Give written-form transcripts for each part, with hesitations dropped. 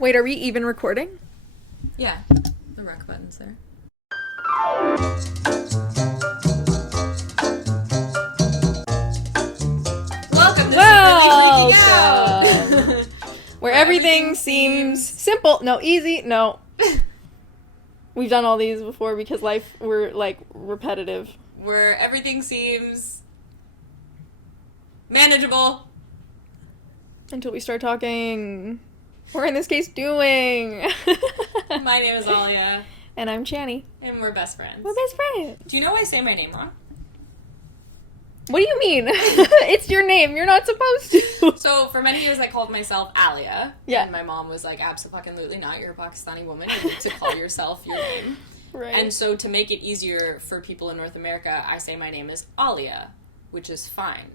Wait, are we even recording? Yeah, the rec button's there. Welcome to Secretly Freaking Out! Where everything seems simple. No, easy. No. We've done all these before because we're, like, repetitive. Where everything seems manageable. Until we start talking. Or in this case, doing. My name is Alia. And I'm Chany. And we're best friends. We're best friends. Do you know I say my name wrong? What do you mean? It's your name. You're not supposed to. So, for many years I called myself Alia. Yeah. And my mom was like, absolutely not. You're a Pakistani woman. You need to call yourself your name. Right. And so, to make it easier for people in North America, I say my name is Alia, which is fine.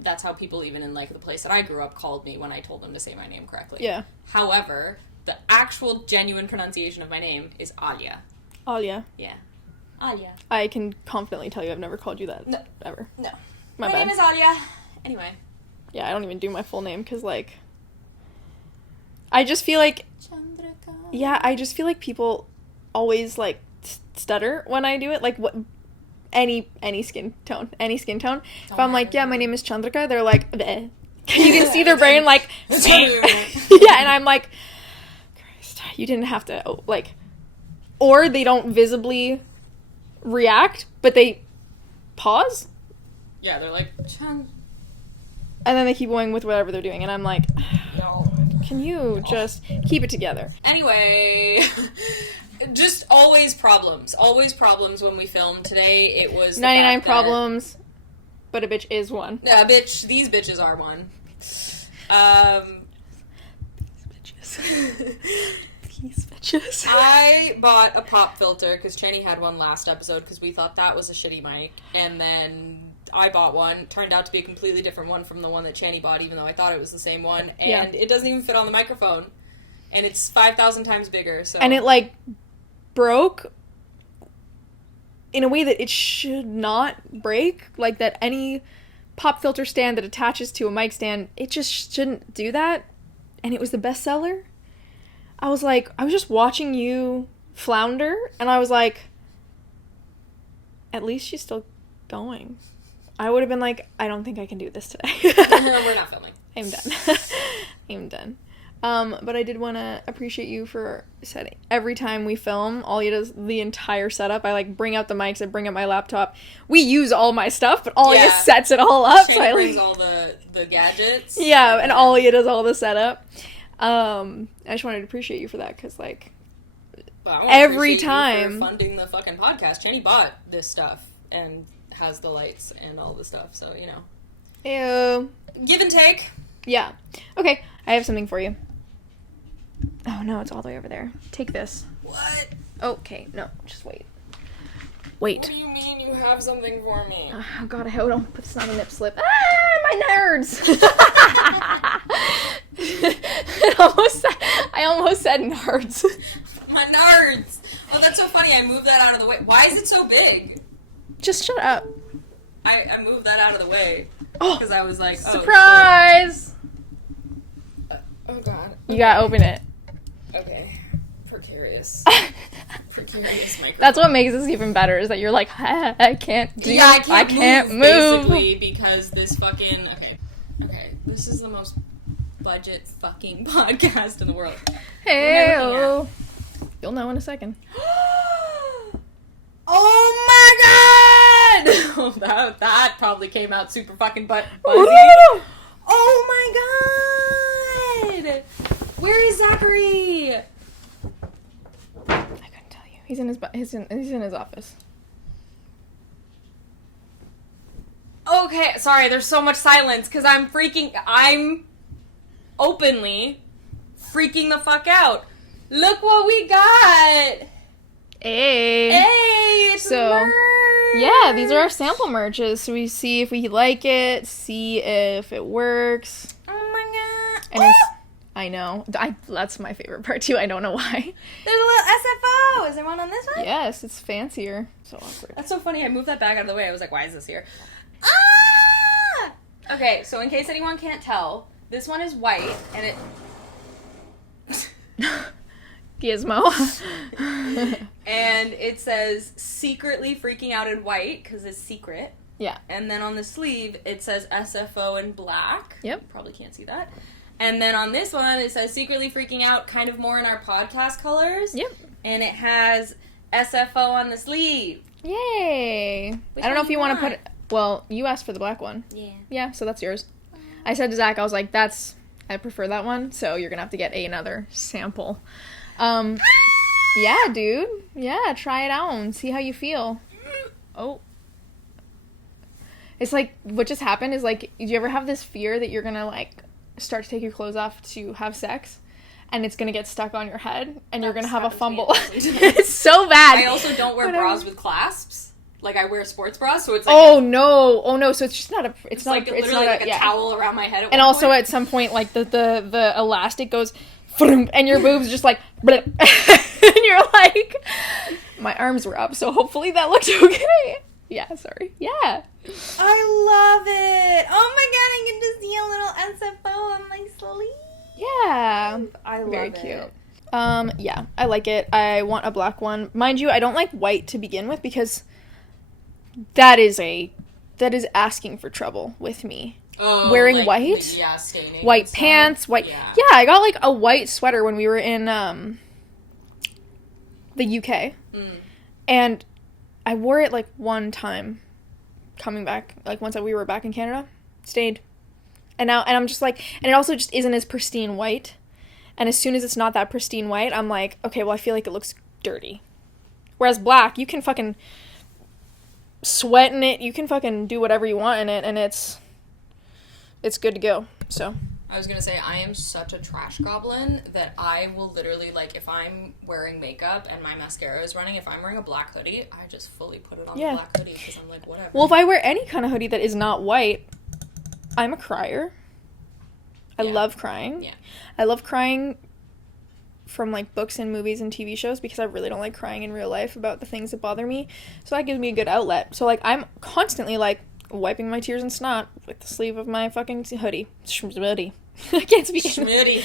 That's how people even in, like, the place that I grew up called me when I told them to say my name correctly. Yeah. However, the actual genuine pronunciation of my name is Alia. Alia. Yeah. Alia. I can confidently tell you I've never called you that. No. Ever. No. My name bad. is Alia. Anyway. Yeah, I don't even do my full name because, like, I just feel like, yeah, I just feel like people always, like, stutter when I do it. Like, what, any skin tone. If I'm like, yeah, my name is Chandrika, they're like, bleh. You can see their brain, like, yeah, and I'm like, Christ, you didn't have to, like, or they don't visibly react, but they pause. Yeah, they're like, Chan. And then they keep going with whatever they're doing, and I'm like, No. Can you just keep it together? Anyway, just always problems. Always problems when we film. Today, it was 99 problems, but a bitch is one. Yeah, bitch. These bitches are one. These bitches. I bought a pop filter, because Chany had one last episode, because we thought that was a shitty mic, and then I bought one. Turned out to be a completely different one from the one that Chany bought, even though I thought it was the same one, and It doesn't even fit on the microphone, and it's 5,000 times bigger, so... And it, like, broke in a way that it should not break, like that any pop filter stand that attaches to a mic stand, it just shouldn't do that, and it was the bestseller. I was just watching you flounder, and I was like, at least she's still going. I would have been like, I don't think I can do this today. We're not filming. I'm done. But I did want to appreciate you for setting. Every time we film, Alia does the entire setup. I, like, bring out the mics, I bring up my laptop. We use all my stuff, but Alia sets it all up. Chany so brings all the gadgets. Yeah, and Alia does all the setup. I just wanted to appreciate you for that, because, like, every time... You for funding the fucking podcast. Chany bought this stuff, and has the lights and all the stuff, so, you know. Ew. Give and take. Yeah. Okay, I have something for you. Oh, no, it's all the way over there. Take this. What? Okay, no, just wait. Wait. What do you mean you have something for me? Oh, God, I hope I don't put this on a nip slip. Ah, my nerds! I almost said nerds. My nerds! Oh, that's so funny. I moved that out of the way. Why is it so big? Just shut up. I moved that out of the way. Oh, because I was like, oh. Surprise! Oh, God. You gotta open it. Okay. Precarious. Precarious microphone. That's what makes this even better, is that you're like, I can't do Yeah, I can't move. Basically, because this fucking... Okay. This is the most budget fucking podcast in the world. Hey, you'll know in a second. Oh my god! Oh, that probably came out super fucking buzzy. Oh my god! Where is Zachary? I couldn't tell you. He's in his office. Okay, sorry, there's so much silence, because I'm openly freaking the fuck out. Look what we got! Hey, it's merch! Yeah, these are our sample merches, so we see if we like it, see if it works. Oh my god! And I know. That's my favorite part too, I don't know why. There's a little SFO! Is there one on this one? Yes, it's fancier. So awkward. That's so funny, I moved that bag out of the way, I was like, why is this here? Ah! Okay, so in case anyone can't tell, this one is white, and it... Gizmo. And it says secretly freaking out in white because it's secret. Yeah. And then on the sleeve it says SFO in black. Yep. Probably can't see that. And then on this one it says secretly freaking out kind of more in our podcast colors. Yep. And it has SFO on the sleeve. Yay. Which I don't know one if you you want to want? put... Well, you asked for the black one. Yeah. Yeah, so that's yours. I said to Zach, I was like, I prefer that one, so you're gonna have to get another sample. Yeah, dude. Yeah, try it out and see how you feel. Oh. It's like, what just happened is like, do you ever have this fear that you're gonna like start to take your clothes off to have sex? And it's gonna get stuck on your head, and you're gonna have a fumble. It's so bad. I also don't wear bras with clasps. Like, I wear sports bras, so it's like... Oh, no, so it's just not a... It's not like a, it's literally not like a towel around my head at and one also point. at some point, like, the elastic goes... And your boobs just like... And you're like... My arms were up, so hopefully that looked okay. Yeah, sorry. Yeah. I love it! Oh my god, I get to see a little SFO on my sleeve. Yeah. I love Very it. cute. Yeah, I like it. I want a black one. Mind you, I don't like white to begin with because that is asking for trouble with me. Oh, Wearing like, white? staining White and stuff. pants, white... Yeah. Yeah, I got like a white sweater when we were in the UK. And I wore it like one time coming back, like once we were back in Canada. Stayed. And I'm just like, and it also just isn't as pristine white. And as soon as it's not that pristine white, I'm like, okay, well, I feel like it looks dirty. Whereas black, you can fucking sweat in it, you can fucking do whatever you want in it, and it's good to go. So I was gonna say, I am such a trash goblin that I will literally, like, if I'm wearing makeup and my mascara is running, if I'm wearing a black hoodie, I just fully put it on the black hoodie because I'm like, whatever. Well, if I wear any kind of hoodie that is not white, I'm a crier. I love crying. Yeah. I love crying from, like, books and movies and TV shows because I really don't like crying in real life about the things that bother me. So that gives me a good outlet. So, like, I'm constantly, like, wiping my tears and snot with the sleeve of my fucking hoodie. Schmitty. I can't speak. Schmitty.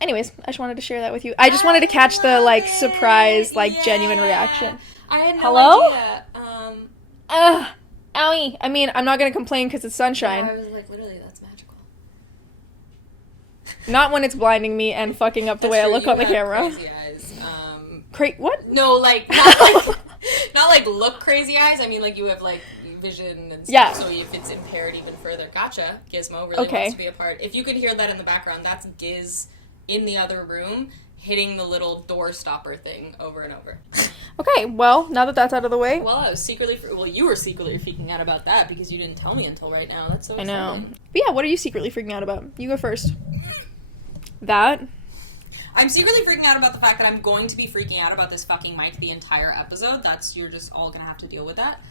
Anyways, I just wanted to share that with you. I just wanted to catch the, like, surprise, like, genuine reaction. I had no Hello? idea. Owie. I mean, I'm not gonna complain because it's sunshine. I was like, literally, that's magical. Not when it's blinding me and fucking up the way I look on the camera. Crazy eyes. What? No, like, not like look crazy eyes. I mean, like, you have, like, vision and stuff. Yeah. So if it's impaired even further. Gotcha. Gizmo really wants to be a part. If you could hear that in the background, that's Giz in the other room hitting the little door stopper thing over and over. Okay, well, now that that's out of the way. Well, I was you were secretly freaking out about that because you didn't tell me until right now. That's so exciting. I know. But yeah, what are you secretly freaking out about? You go first. That? I'm secretly freaking out about the fact that I'm going to be freaking out about this fucking mic the entire episode. You're just all gonna have to deal with that.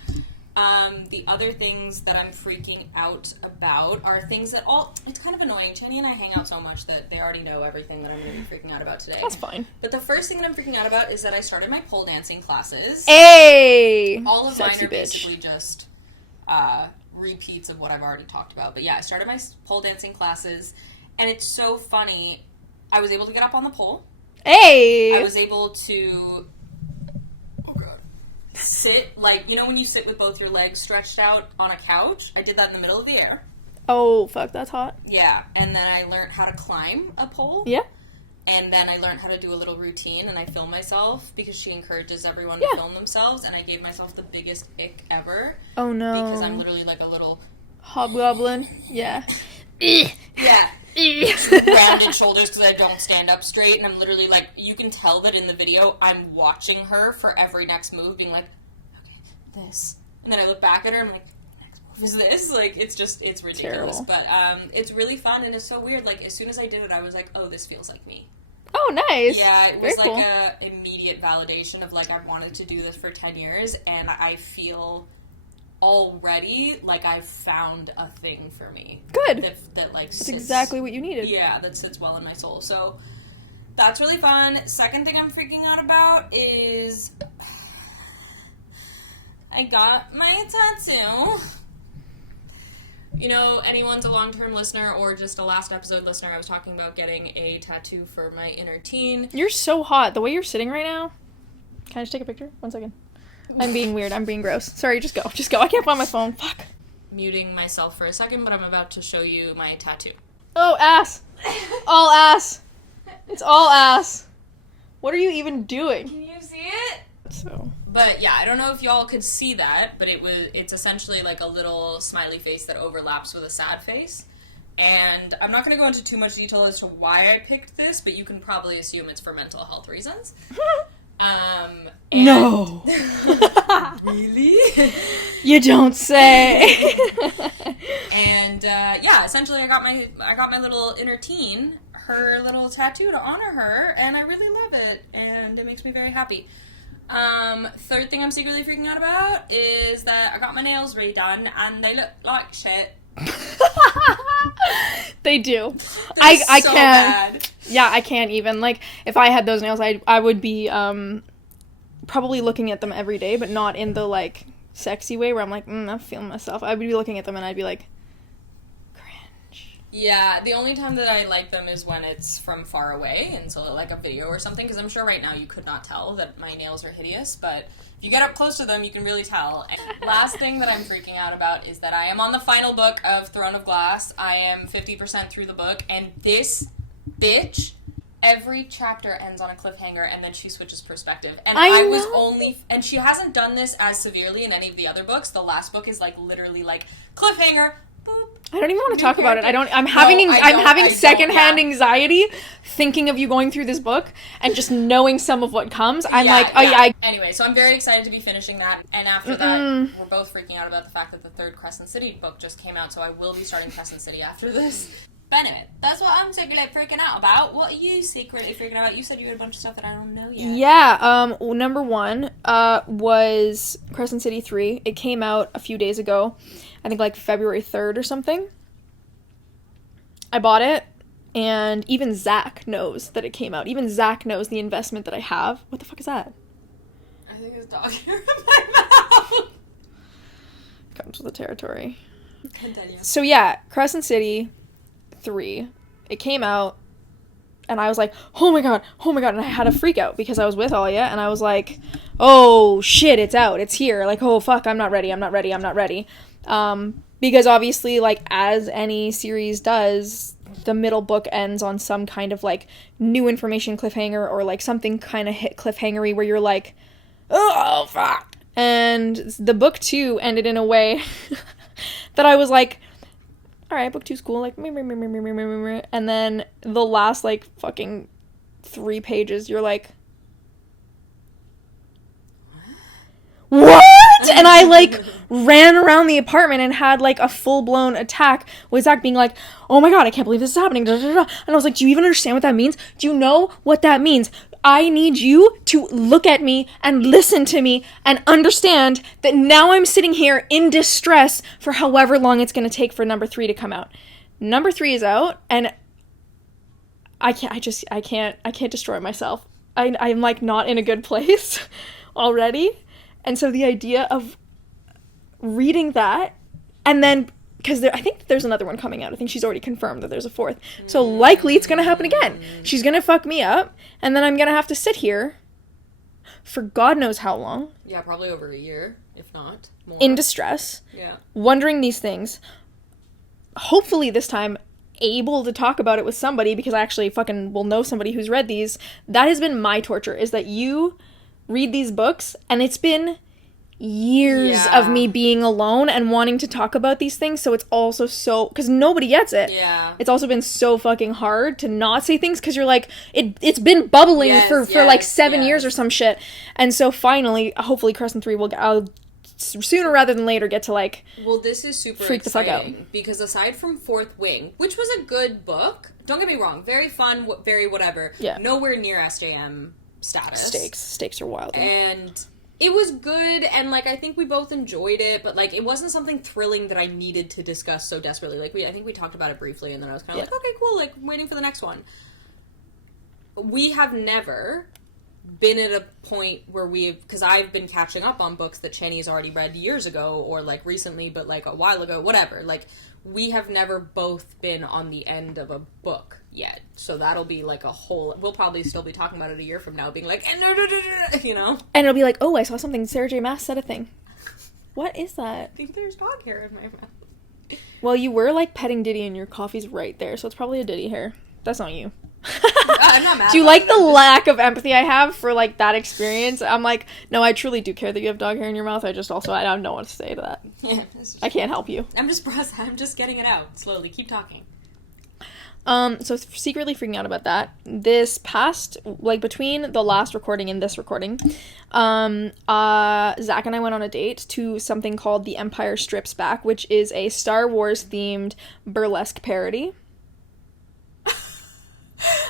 The other things that I'm freaking out about are things that it's kind of annoying. Chany and I hang out so much that they already know everything that I'm going to be freaking out about today. That's fine. But the first thing that I'm freaking out about is that I started my pole dancing classes. Hey! All of Sexy mine are basically just repeats of what I've already talked about. But yeah, I started my pole dancing classes, and it's so funny. I was able to get up on the pole. Hey! I was able to sit, like, you know when you sit with both your legs stretched out on a couch? I did that in the middle of the air. Oh, fuck, that's hot. Yeah, and then I learned how to climb a pole. Yeah. And then I learned how to do a little routine, and I film myself because she encourages everyone to film themselves, and I gave myself the biggest ick ever. Oh, no. Because I'm literally like a little... hobgoblin? Yeah. Yeah. Rounded shoulders because I don't stand up straight, and I'm literally like, you can tell that in the video I'm watching her for every next move, being like, okay, this, and then I look back at her, I'm like, next move is this. Like, it's ridiculous. Terrible. But it's really fun, and it's so weird. Like, as soon as I did it, I was like, oh, this feels like me. Oh, nice. Yeah, it Very was like cool. a immediate validation of like, I've wanted to do this for 10 years, and I feel already like I've found a thing for me. Good. That like That's exactly what you needed. Yeah, that sits well in my soul. So that's really fun. Second thing I'm freaking out about is I got my tattoo. you know, anyone's a long-term listener or just a last episode listener, I was talking about getting a tattoo for my inner teen. You're so hot. The way you're sitting right now. Can I just take a picture? 1 second. I'm being weird. I'm being gross. Sorry, just go. Just go. I can't find my phone. Fuck. Muting myself for a second, but I'm about to show you my tattoo. Oh, ass. All ass. It's all ass. What are you even doing? Can you see it? So. But yeah, I don't know if y'all could see that, but it's essentially like a little smiley face that overlaps with a sad face. And I'm not going to go into too much detail as to why I picked this, but you can probably assume it's for mental health reasons. No. Really? You don't say. And yeah, essentially I got my little inner teen, her little tattoo to honor her, and I really love it, and it makes me very happy. Third thing I'm secretly freaking out about is that I got my nails redone and they look like shit. They do. They're I so can't. bad. Yeah, I can't even. Like, if I had those nails, I would be probably looking at them every day, but not in the like sexy way where I'm like, I'm feeling myself. I would be looking at them and I'd be like, cringe. Yeah, the only time that I like them is when it's from far away, and so like a video or something, because I'm sure right now you could not tell that my nails are hideous, but if you get up close to them, you can really tell. And last thing that I'm freaking out about is that I am on the final book of Throne of Glass. I am 50% through the book, and this bitch, every chapter ends on a cliffhanger, and then she switches perspective. And and she hasn't done this as severely in any of the other books. The last book is like literally like cliffhanger, boop. I don't even want to talk about it. I'm having secondhand anxiety thinking of you going through this book and just knowing some of what comes. Anyway, so I'm very excited to be finishing that. And after that, we're both freaking out about the fact that the third Crescent City book just came out, so I will be starting Crescent City after this. But anyway, that's what I'm secretly freaking out about. What are you secretly freaking out about? You said you had a bunch of stuff that I don't know yet. Yeah, number one was Crescent City 3. It came out a few days ago. I think like February 3rd or something. I bought it, and even Zach knows that it came out. Even Zach knows the investment that I have. What the fuck is that? I think it's dog hair in my mouth. Comes with the territory. Continue. So yeah, Crescent City 3. It came out, and I was like, oh my god, and I had a freak out because I was with Alia, and I was like, oh shit, it's out, it's here, like, oh fuck, I'm not ready. Because obviously, like, as any series does, the middle book ends on some kind of, like, new information cliffhanger, or, like, something kind of hit cliffhangery where you're like, oh, fuck. And the book 2 ended in a way that I was like, alright, book 2's cool, like, and then the last, like, fucking 3 pages, you're like, what? And I, like, ran around the apartment and had, like, a full-blown attack with Zach being like, oh my god, I can't believe this is happening, da, da, da. And I was like, do you even understand what that means? Do you know what that means? I need you to look at me and listen to me and understand that now I'm sitting here in distress for however long it's going to take for number 3 to come out. Number 3 is out, and I can't destroy myself. I'm, like, not in a good place already. And so the idea of reading that, and then, because I think there's another one coming out. I think she's already confirmed that there's a 4th. So likely it's going to happen again. She's going to fuck me up, and then I'm going to have to sit here for God knows how long. Yeah, probably over a year, if not more. In distress. Yeah. Wondering these things. Hopefully this time able to talk about it with somebody, because I actually fucking will know somebody who's read these. That has been my torture, is that you read these books, and it's been years of me being alone and wanting to talk about these things, so it's also so, because nobody gets it. Yeah. It's also been so fucking hard to not say things, because you're like, it's been bubbling for like 7 years or some shit. And so finally, hopefully Crescent 3 I'll sooner rather than later get to, like, well, this is super freak the fuck out. Because aside from Fourth Wing, which was a good book, don't get me wrong, very fun, very whatever, nowhere near SJM status. Stakes are wild. And it was good, and, like, I think we both enjoyed it, but, like, it wasn't something thrilling that I needed to discuss so desperately. Like, I think we talked about it briefly, and then I was kind of like, okay, cool, like, I'm waiting for the next one. We have never been at a point where because I've been catching up on books that Chany's already read years ago, or, like, recently, but, like, a while ago, whatever. Like, we have never both been on the end of a book yet. So that'll be like a whole... We'll probably still be talking about it a year from now, being like, you know? And it'll be like, oh, I saw something. Sarah J. Maas said a thing. What is that? I think there's dog hair in my mouth. Well, you were, like, petting Diddy and your coffee's right there, so it's probably a Diddy hair. That's not you. I'm not mad. Do you like the lack of empathy I have for, like, that experience? I'm like, no, I truly do care that you have dog hair in your mouth. I don't know what to say to that. Yeah, I can't help you. I'm just getting it out slowly. Keep talking. So secretly freaking out about that. This past, like, between the last recording and this recording, Zach and I went on a date to something called The Empire Strips Back, which is a Star Wars themed burlesque parody.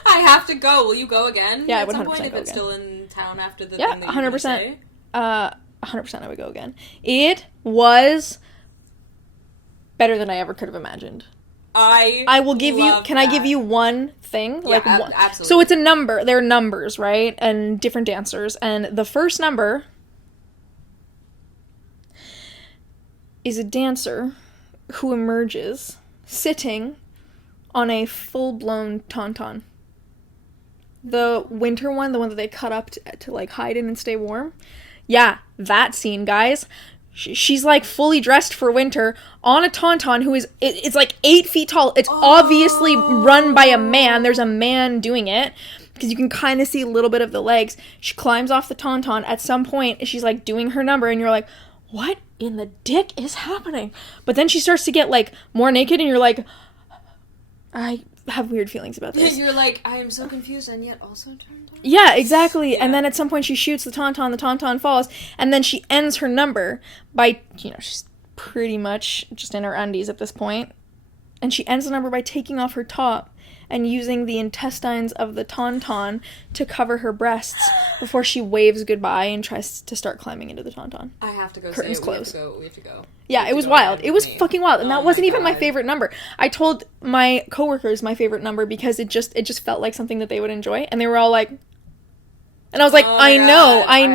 I have to go. Will you go again? Yeah, I at would some 100% point if go it's again. still in town after the Yeah, thing that you 100%. say? 100% I would go again. It was better than I ever could have imagined. I will give you... Can I give you one thing? Yeah, like absolutely. So it's a number. They're numbers, right? And different dancers. And the first number is a dancer who emerges sitting on a full-blown tauntaun. The winter one, the one that they cut up to like hide in and stay warm. Yeah, that scene, guys. She's like fully dressed for winter on a tauntaun who is, it's like 8 feet tall. It's obviously run by a man. There's a man doing it because you can kind of see a little bit of the legs. She climbs off the tauntaun. At some point, she's like doing her number and you're like, what in the dick is happening? But then she starts to get like more naked and you're like, I have weird feelings about this. You're like, I am so confused and yet also turned on. Yeah, exactly. Yeah. And then at some point she shoots the tauntaun falls, and then she ends her number by, she's pretty much just in her undies at this point, and she ends the number by taking off her top and using the intestines of the tauntaun to cover her breasts before she waves goodbye and tries to start climbing into the tauntaun. I have to go. Curtains say it. closed. We have to go. Yeah, it was wild. It was fucking wild, and that wasn't even my God. favorite number. I told my coworkers my favorite number because it just felt like something that they would enjoy, and they were all like, and I was like, Oh my I God,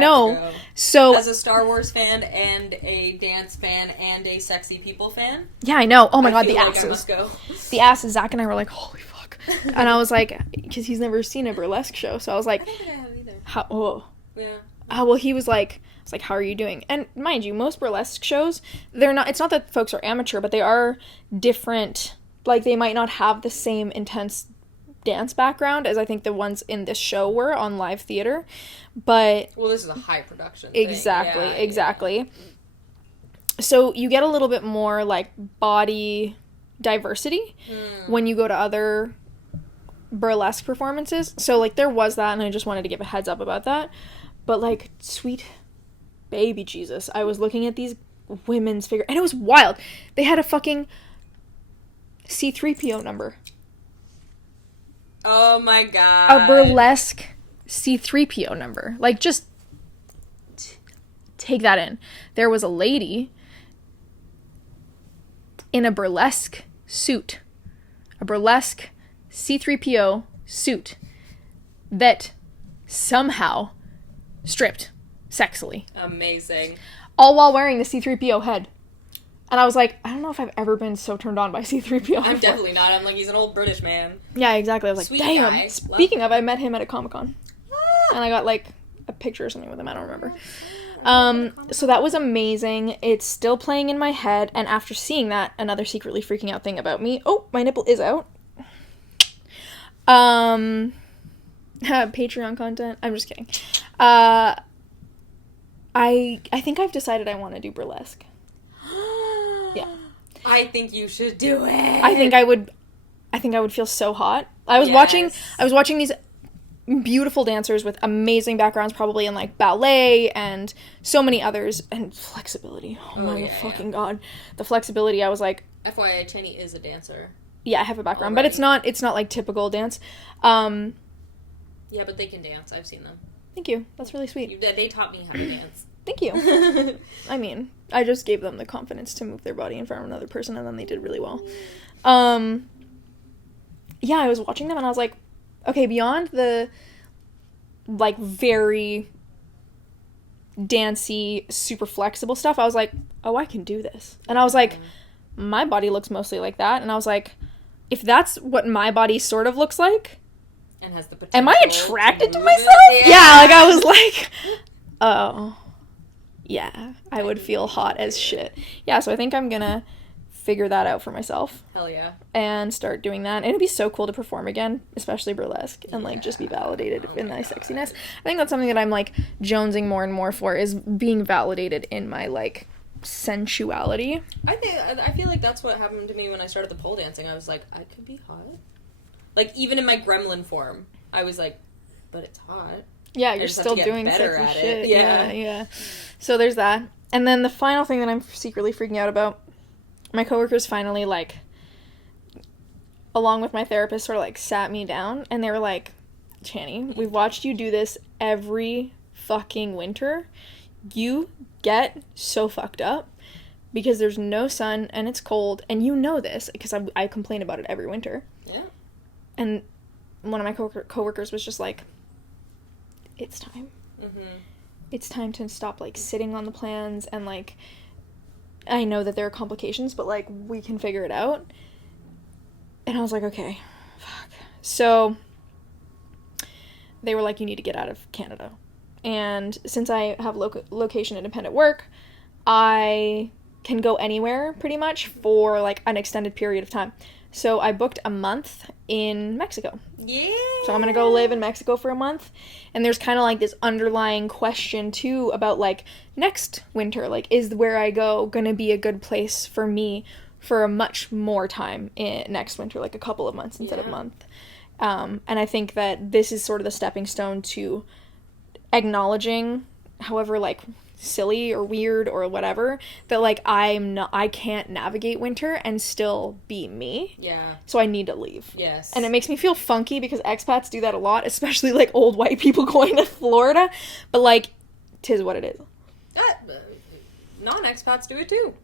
know. So as a Star Wars fan and a dance fan and a sexy people fan, yeah, I know. Oh my God, feel the like I asses. must go. The asses. Zach and I were like, holy fuck. And I was like, because he's never seen a burlesque show, so I was like, I don't think I have either. how? Oh. Yeah. Well, he was like, I was like, how are you doing? And mind you, most burlesque shows, they're not, it's not that folks are amateur, but they are different. Like, they might not have the same intense dance background as I think the ones in this show were on live theater. But Well, this is a high production exactly, thing. Yeah, exactly. So you get a little bit more, like, body diversity when you go to other burlesque performances. So, like, there was that, and I just wanted to give a heads up about that. But, like, sweet baby Jesus, I was looking at these women's figure, and it was wild. They had a fucking C-3PO number. Oh my God. A burlesque C-3PO number. Like, just take that in. There was a lady in a burlesque suit. A burlesque C-3PO suit that somehow stripped sexily. Amazing. All while wearing the C-3PO head. And I was like, I don't know if I've ever been so turned on by C-3PO. I'm definitely not. I'm like, he's an old British man. Yeah, exactly. I was like, Sweet damn. guy. Speaking of, I met him at a Comic-Con. And I got, like, a picture or something with him. I don't remember. So that was amazing. It's still playing in my head. And after seeing that, another secretly freaking out thing about me. Oh, my nipple is out. Patreon content. I'm just kidding. I think I've decided I want to do burlesque. Yeah. I think you should do it. I think I would feel so hot. I was watching these beautiful dancers with amazing backgrounds, probably in like ballet and so many others, and flexibility. Oh my fucking God. The flexibility, I was like, FYI, Chany is a dancer. Yeah, I have a background, Already. but it's not like typical dance. Yeah, but they can dance. I've seen them. Thank you. That's really sweet. They taught me how to dance. Thank you. I mean, I just gave them the confidence to move their body in front of another person, and then they did really well. Yeah, I was watching them, and I was like, okay, beyond the, like, very dancey, super flexible stuff, I was like, oh, I can do this. And I was like, my body looks mostly like that. And I was like, if that's what my body sort of looks like, and has the potential, am I attracted to myself? Yeah. Yeah, like I was like, oh, yeah, I would feel hot as shit. Yeah, so I think I'm gonna figure that out for myself. Hell yeah. And start doing that. And it'd be so cool to perform again, especially burlesque, and like just be validated in my sexiness. I think that's something that I'm like jonesing more and more for, is being validated in my like sensuality. I feel like that's what happened to me when I started the pole dancing. I was like, I could be hot. Like, even in my gremlin form, I was like, but it's hot. Yeah, you're still doing better sexy at shit. it. Yeah. Yeah. So there's that. And then the final thing that I'm secretly freaking out about, my coworkers finally, like, along with my therapist, sort of, like, sat me down, and they were like, Chany, we've watched you do this every fucking winter. You get so fucked up because there's no sun, and it's cold, and you know this, because I complain about it every winter. Yeah. And one of my coworkers was just like, it's time. Mm-hmm. It's time to stop, like, sitting on the plans, and, like, I know that there are complications, but, like, we can figure it out. And I was like, okay, fuck. So they were like, you need to get out of Canada. And since I have location-independent work, I can go anywhere, pretty much, for, like, an extended period of time. So I booked a month in Mexico. Yeah. So I'm going to go live in Mexico for a month. And there's kind of like this underlying question too about like next winter, like is where I go going to be a good place for me for a much more time next winter, like a couple of months instead of a month. And I think that this is sort of the stepping stone to acknowledging, however like silly or weird or whatever, that like I can't navigate winter and still be me. Yeah. So I need to leave. Yes. And it makes me feel funky because expats do that a lot, especially like old white people going to Florida. But like, 'tis what it is. Non-expats do it too.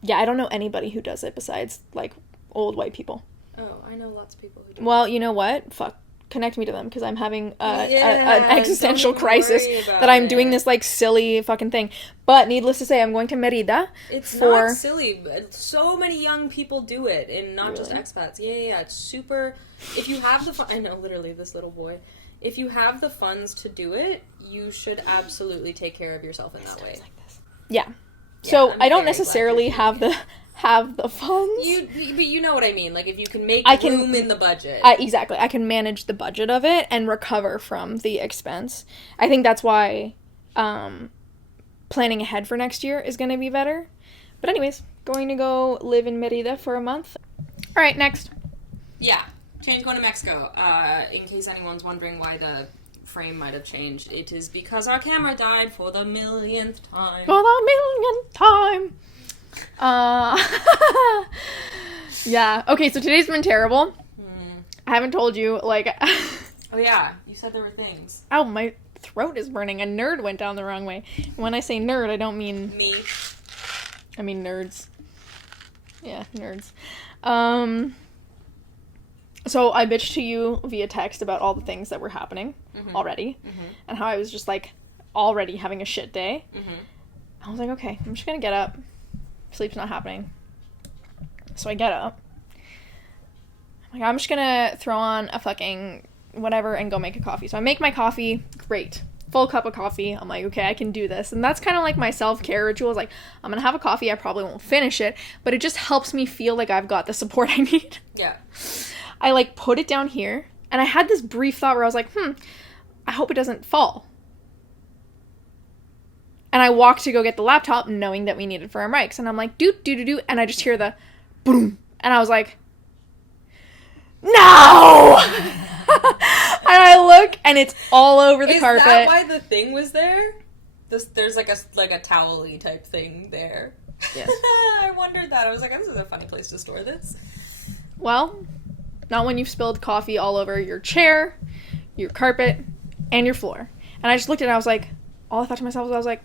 Yeah, I don't know anybody who does it besides like old white people. Oh, I know lots of people who do. Well, you know what? Fuck. Connect me to them, because I'm having an existential don't crisis about that I'm it. doing this like silly fucking thing. But needless to say, I'm going to Merida. It's for... not silly. So many young people do it, and not just expats. Yeah. It's super. If you have the I know, literally, this little boy. If you have the funds to do it, you should absolutely take care of yourself in that way. Like this. Yeah. So I'm I don't very necessarily glad have the funds. But you know what I mean. Like, if you can make room in the budget. Exactly. I can manage the budget of it and recover from the expense. I think that's why planning ahead for next year is going to be better. But anyways, going to go live in Merida for a month. All right, next. Yeah. Change going to Mexico. In case anyone's wondering why the frame might have changed, it is because our camera died for the millionth time. For the millionth time. Yeah. Okay, so today's been terrible. I haven't told you, like... Oh, yeah. You said there were things. Ow, my throat is burning. A nerd went down the wrong way. When I say nerd, I don't mean... Me. I mean nerds. Yeah, nerds. So I bitched to you via text about all the things that were happening already. And how I was just, like, already having a shit day. I was like, okay, I'm just gonna get up. Sleep's not happening. So I get up. I'm like, I'm just gonna throw on a fucking whatever and go make a coffee. So I make my coffee. Great. Full cup of coffee. I'm like, okay, I can do this. And that's kind of like my self-care ritual. Is like, I'm gonna have a coffee. I probably won't finish it, but it just helps me feel like I've got the support I need. Yeah. I, like, put it down here, and I had this brief thought where I was like, I hope it doesn't fall. And I walked to go get the laptop, knowing that we needed for our mics. And I'm like, do, and I just hear the boom. And I was like, no! And I look, and it's all over the carpet. Is that why the thing was there? There's like a towel-y type thing there. Yes. I wondered that. I was like, this is a funny place to store this. Well, not when you've spilled coffee all over your chair, your carpet, and your floor. And I just looked at it, and I was like, all I thought to myself was, I was like,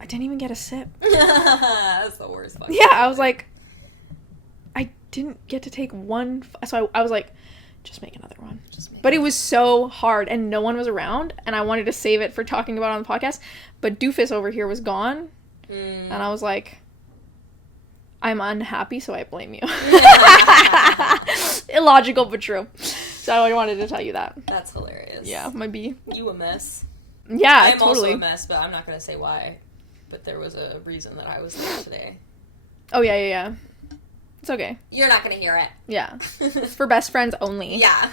I didn't even get a sip. That's the worst fucking Yeah, I was like, I didn't get to take one. So I was like, just make another one. But it was so hard, and no one was around, and I wanted to save it for talking about it on the podcast. But Doofus over here was gone, and I was like, I'm unhappy, so I blame you. Illogical, but true. So I wanted to tell you that. That's hilarious. Yeah, might be. You a mess. Yeah, I'm totally. also a mess, but I'm not going to say why. But there was a reason that I was there today. Oh, yeah. It's okay. You're not going to hear it. Yeah. It's for best friends only. Yeah.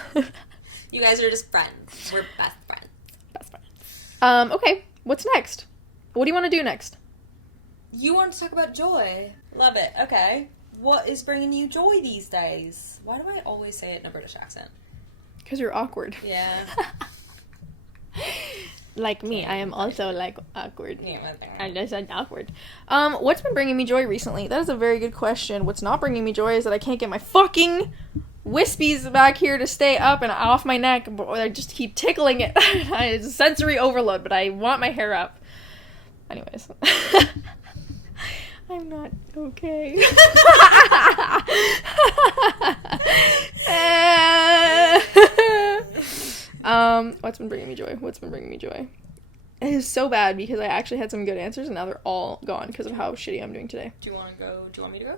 You guys are just friends. We're best friends. Best friends. Okay. What's next? What do you want to do next? You want to talk about joy. Love it. Okay. What is bringing you joy these days? Why do I always say it in a British accent? Because you're awkward. Yeah. Like me, I am also, like, awkward. Yeah, I just said awkward. What's been bringing me joy recently? That is a very good question. What's not bringing me joy is that I can't get my fucking wispies back here to stay up and off my neck. I just keep tickling it. It's sensory overload, but I want my hair up. Anyways. I'm not okay. What's been bringing me joy? It is so bad because I actually had some good answers and now they're all gone because of how shitty I'm doing today. Do you want me to go?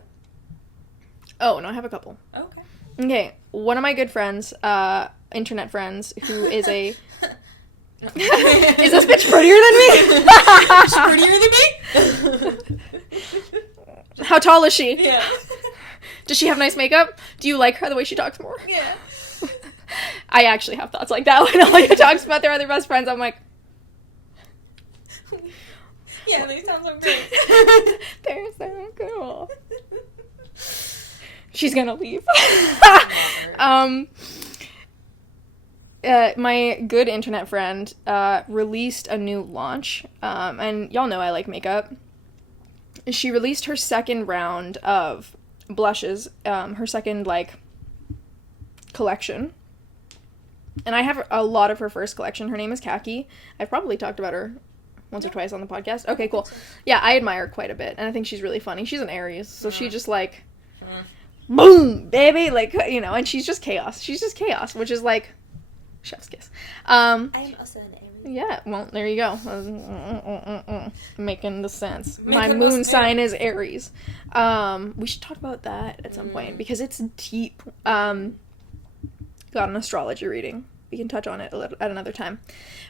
Oh, no, I have a couple. Okay. Okay, one of my good friends, internet friends, who is a... Is this bitch prettier than me? She's prettier than me? How tall is she? Yeah. Does she have nice makeup? Do you like her the way she talks more? Yeah. I actually have thoughts like that when Alia talks about their other best friends. I'm like... Yeah, they sound so great. They're so cool. She's gonna leave. My good internet friend released a new launch, and y'all know I like makeup. She released her second round of blushes, her second, like, collection. And I have a lot of her first collection. Her name is Kackie. I've probably talked about her once or twice on the podcast. Okay, cool. Yeah, I admire her quite a bit, and I think she's really funny. She's an Aries, so she just, like, boom, baby, like, you know, and she's just chaos. She's just chaos, which is, like, chef's kiss. I am also an Aries. Yeah, well, there you go. Making the sense. My moon sign is Aries. We should talk about that at some point, because it's deep. Got an astrology reading. We can touch on it at another time.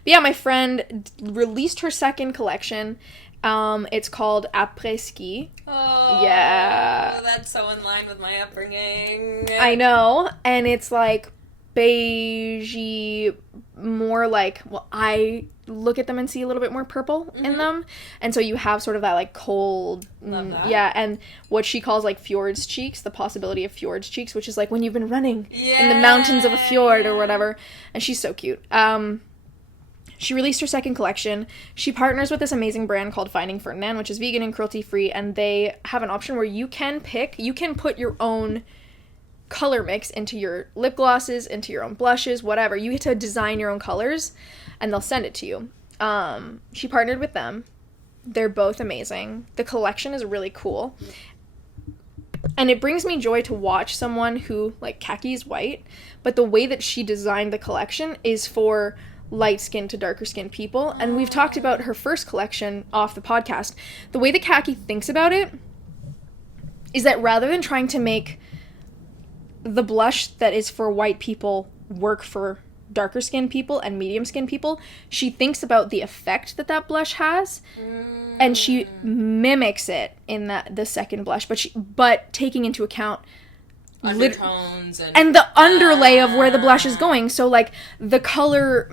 But yeah, my friend released her second collection. It's called Après Ski. Oh, yeah. That's so in line with my upbringing. I know, and it's like beigey, more like, well, I look at them and see a little bit more purple in them, and so you have sort of that, like, cold, love that. Yeah, and what she calls, like, fjords cheeks, the possibility of fjords cheeks, which is like when you've been running in the mountains of a fjord or whatever, and she's so cute. She released her second collection. She partners with this amazing brand called Finding Ferdinand, which is vegan and cruelty-free, and they have an option where you can put your own color mix into your lip glosses, into your own blushes, whatever. You get to design your own colors, and they'll send it to you. She partnered with them. They're both amazing. The collection is really cool. And it brings me joy to watch someone who, like, Kackie's white, but the way that she designed the collection is for light-skinned to darker-skinned people. And we've talked about her first collection off the podcast. The way that Kackie thinks about it is that rather than trying to make the blush that is for white people work for darker skinned people and medium skinned people, she thinks about the effect that blush has, and she mimics it in the second blush, but taking into account undertones and the underlay of where the blush is going. So, like, the color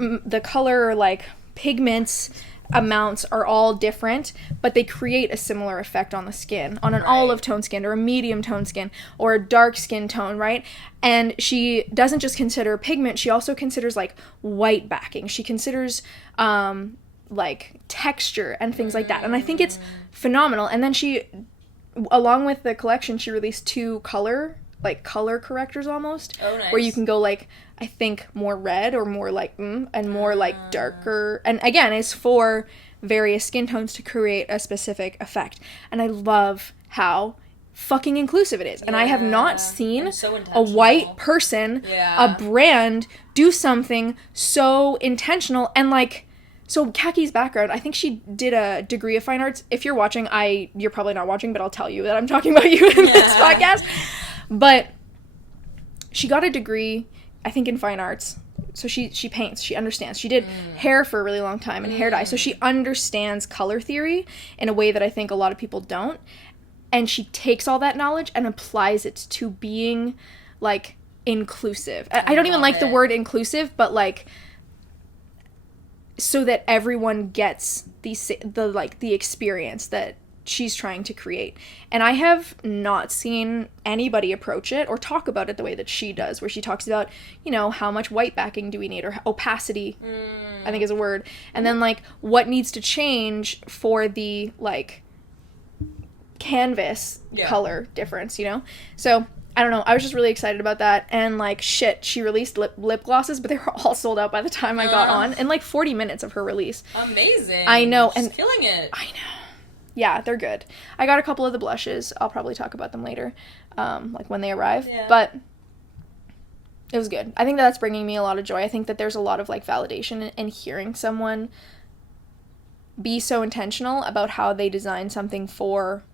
like pigments amounts are all different, but they create a similar effect on the skin, on an olive tone skin or a medium tone skin or a dark skin tone, right? And she doesn't just consider pigment, she also considers, like, white backing. She considers like texture and things like that, and I think it's phenomenal. And then she, along with the collection, she released 2 color correctors almost. Oh, nice. Where you can go, like, I think more red or more like and more like darker, and again, it's for various skin tones to create a specific effect. And I love how fucking inclusive it is. And I have not seen a white person, a brand, do something so intentional and, like, So Kackie's background, I think she did a degree of fine arts. If you're watching, you're probably not watching, but I'll tell you that I'm talking about you in this podcast. But she got a degree, I think, in fine arts. So she paints, she understands. She did hair for a really long time and hair dye. So she understands color theory in a way that I think a lot of people don't. And she takes all that knowledge and applies it to being, like, inclusive. I don't even like the word inclusive, but, like, so that everyone gets the experience that she's trying to create. And I have not seen anybody approach it or talk about it the way that she does, where she talks about, you know, how much white backing do we need, or opacity, I think is a word. And then, like, what needs to change for the, like, canvas color difference, you know? So I don't know. I was just really excited about that. And, like, shit, she released lip glosses, but they were all sold out by the time I got on. In, like, 40 minutes of her release. Amazing. I know. She's and killing it. I know. Yeah, they're good. I got a couple of the blushes. I'll probably talk about them later, like, when they arrive. Yeah. But it was good. I think that's bringing me a lot of joy. I think that there's a lot of, like, validation in hearing someone be so intentional about how they design something for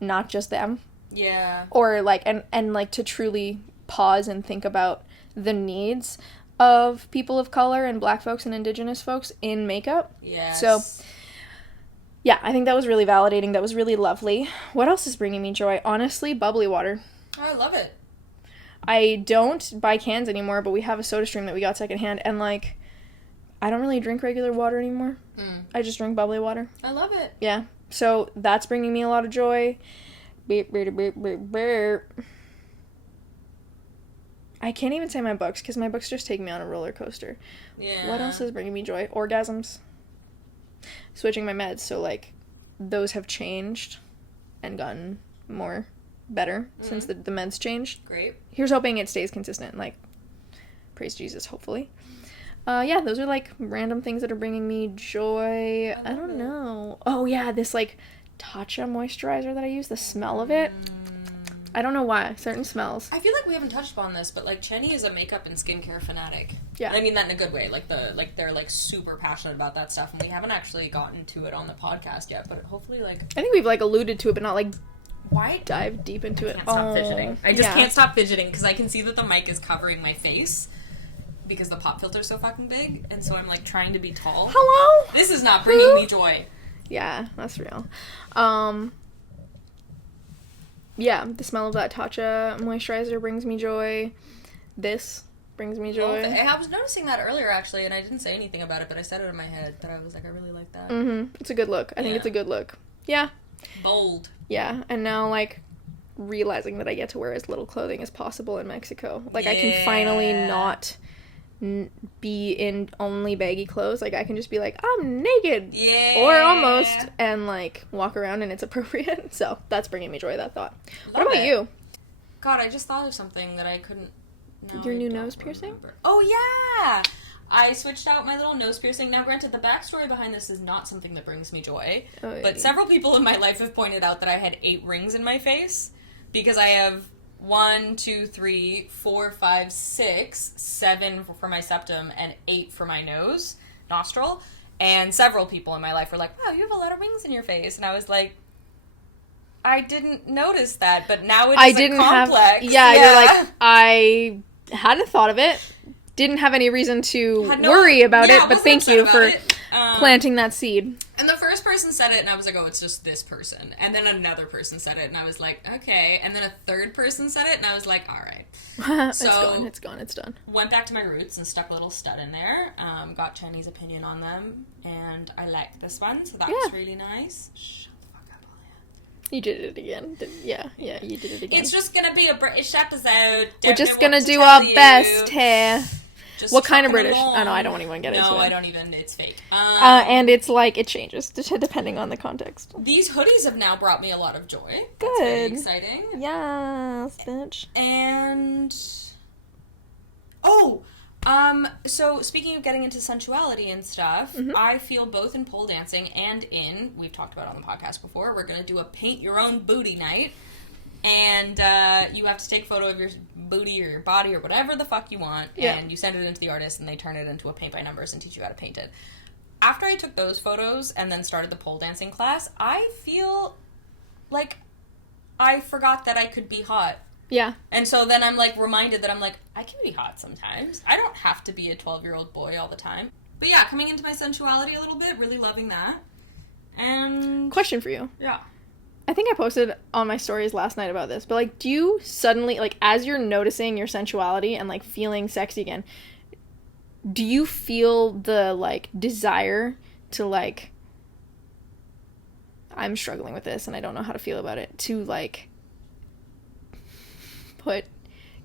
not just them. Yeah. Or, like, and like, to truly pause and think about the needs of people of color and Black folks and Indigenous folks in makeup. Yes. So, yeah, I think that was really validating. That was really lovely. What else is bringing me joy? Honestly, bubbly water. Oh, I love it. I don't buy cans anymore, but we have a soda stream that we got secondhand, and, like, I don't really drink regular water anymore. I just drink bubbly water. I love it. Yeah. So, that's bringing me a lot of joy. I can't even say my books, because my books just take me on a roller coaster. Yeah. What else is bringing me joy? Orgasms. Switching my meds, so, like, those have changed and gotten more better since the meds changed. Great. Here's hoping it stays consistent, like, praise Jesus, hopefully. Yeah, those are, like, random things that are bringing me joy. I don't know. Oh, yeah, this, like, Tatcha moisturizer that I use, the smell of it. I don't know why. Certain smells. I feel like we haven't touched upon this, but, like, Chany is a makeup and skincare fanatic. Yeah. And I mean that in a good way. Like, they're, like, super passionate about that stuff, and we haven't actually gotten to it on the podcast yet, but hopefully, like... I think we've, like, alluded to it, but not, like, why dive deep into it. I can't stop fidgeting. I just can't stop fidgeting, because I can see that the mic is covering my face, because the pop filter's so fucking big, and so I'm, like, trying to be tall. Hello? This is not bringing me joy. Yeah, that's real. Yeah, the smell of that Tatcha moisturizer brings me joy. This brings me joy. Well, I was noticing that earlier, actually, and I didn't say anything about it, but I said it in my head, that I was like, I really like that. It's a good look. I think it's a good look. Yeah. Bold. Yeah, and now, like, realizing that I get to wear as little clothing as possible in Mexico. Like, I can finally not be in only baggy clothes. Like, I can just be like, I'm naked. Yeah. Or almost. And, like, walk around and it's appropriate. So, that's bringing me joy, that thought. What about you? God, I just thought of something that I couldn't... Your new nose piercing? Remember. Oh, yeah! I switched out my little nose piercing. Now, granted, the backstory behind this is not something that brings me joy. But several people in my life have pointed out that I had 8 rings in my face. Because I have 1, 2, 3, 4, 5, 6, 7 for my septum, and 8 for my nostril. And several people in my life were like, wow, you have a lot of rings in your face. And I was like, I didn't notice that, but now it's a complex. Yeah, you're like, I hadn't thought of it. Didn't have any reason to worry about it, but thank you for planting that seed. And the first person said it, and I was like, oh, it's just this person. And then another person said it, and I was like, okay. And then a third person said it, and I was like, all right. So it's gone, it's done. Went back to my roots and stuck a little stud in there. Got Chany's opinion on them, and I like this one, so that was really nice. Shut the fuck up, Alia. You did it again. Yeah, you did it again. It's just gonna be a British episode. We're just gonna do our best here. What kind of British? Oh, no, I don't even get into it. No, I don't even. It's fake. And it's like, it changes depending on the context. These hoodies have now brought me a lot of joy. Good. That's very exciting. Yes, bitch. And... so speaking of getting into sensuality and stuff, I feel both in pole dancing and in, we've talked about it on the podcast before, we're going to do a paint your own booty night. And you have to take a photo of your booty or your body or whatever the fuck you want, and you send it into the artist, and they turn it into a paint by numbers and teach you how to paint it. after I took those photos and then started the pole dancing class, I feel like I forgot that I could be hot. Yeah. And so then I'm, like, reminded that I'm, like, I can be hot sometimes. I don't have to be a 12-year-old boy all the time. But yeah, coming into my sensuality a little bit, really loving that. And... Question for you. Yeah. I think I posted on my stories last night about this, but, like, do you suddenly, like, as you're noticing your sensuality and, like, feeling sexy again, do you feel the, like, desire to, like, I'm struggling with this and I don't know how to feel about it, to, like, put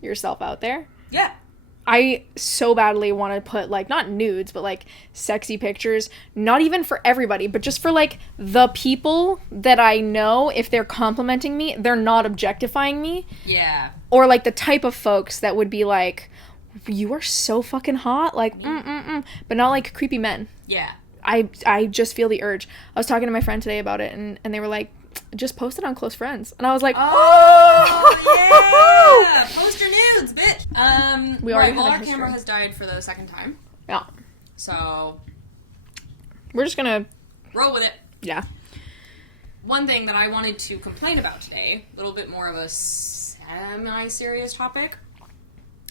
yourself out there? Yeah. I so badly want to put, like, not nudes, but, like, sexy pictures, not even for everybody, but just for, like, the people that I know, if they're complimenting me, they're not objectifying me. Yeah. Or, like, the type of folks that would be like, you are so fucking hot, like, but not, like, creepy men. Yeah. I just feel the urge. I was talking to my friend today about it, and they were like, just post it on close friends. And I was like, oh yeah! Post your nudes, bitch! We already well, have a our history. camera has died for the second time. Yeah. So... we're just gonna... roll with it. Yeah. One thing that I wanted to complain about today, a little bit more of a semi-serious topic,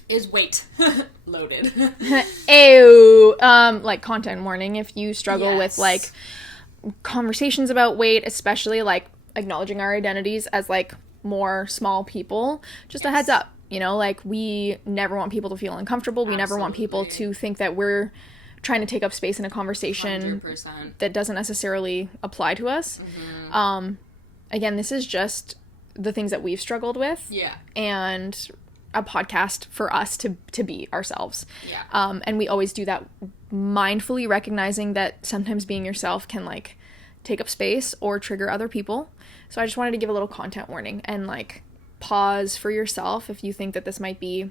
is weight. Loaded. Ew. Like, content warning if you struggle with, Yes. like, conversations about weight, especially, like, acknowledging our identities as, like, more small people. Just a heads up, you know? Like, we never want people to feel uncomfortable. We never want people to think that we're trying to take up space in a conversation 100%. that doesn't necessarily apply to us. Again, this is just the things that we've struggled with. Yeah. And a podcast for us to be ourselves. Yeah. And we always do that mindfully, recognizing that sometimes being yourself can, like, take up space or trigger other people. So I just wanted to give a little content warning and, like, pause for yourself if you think that this might be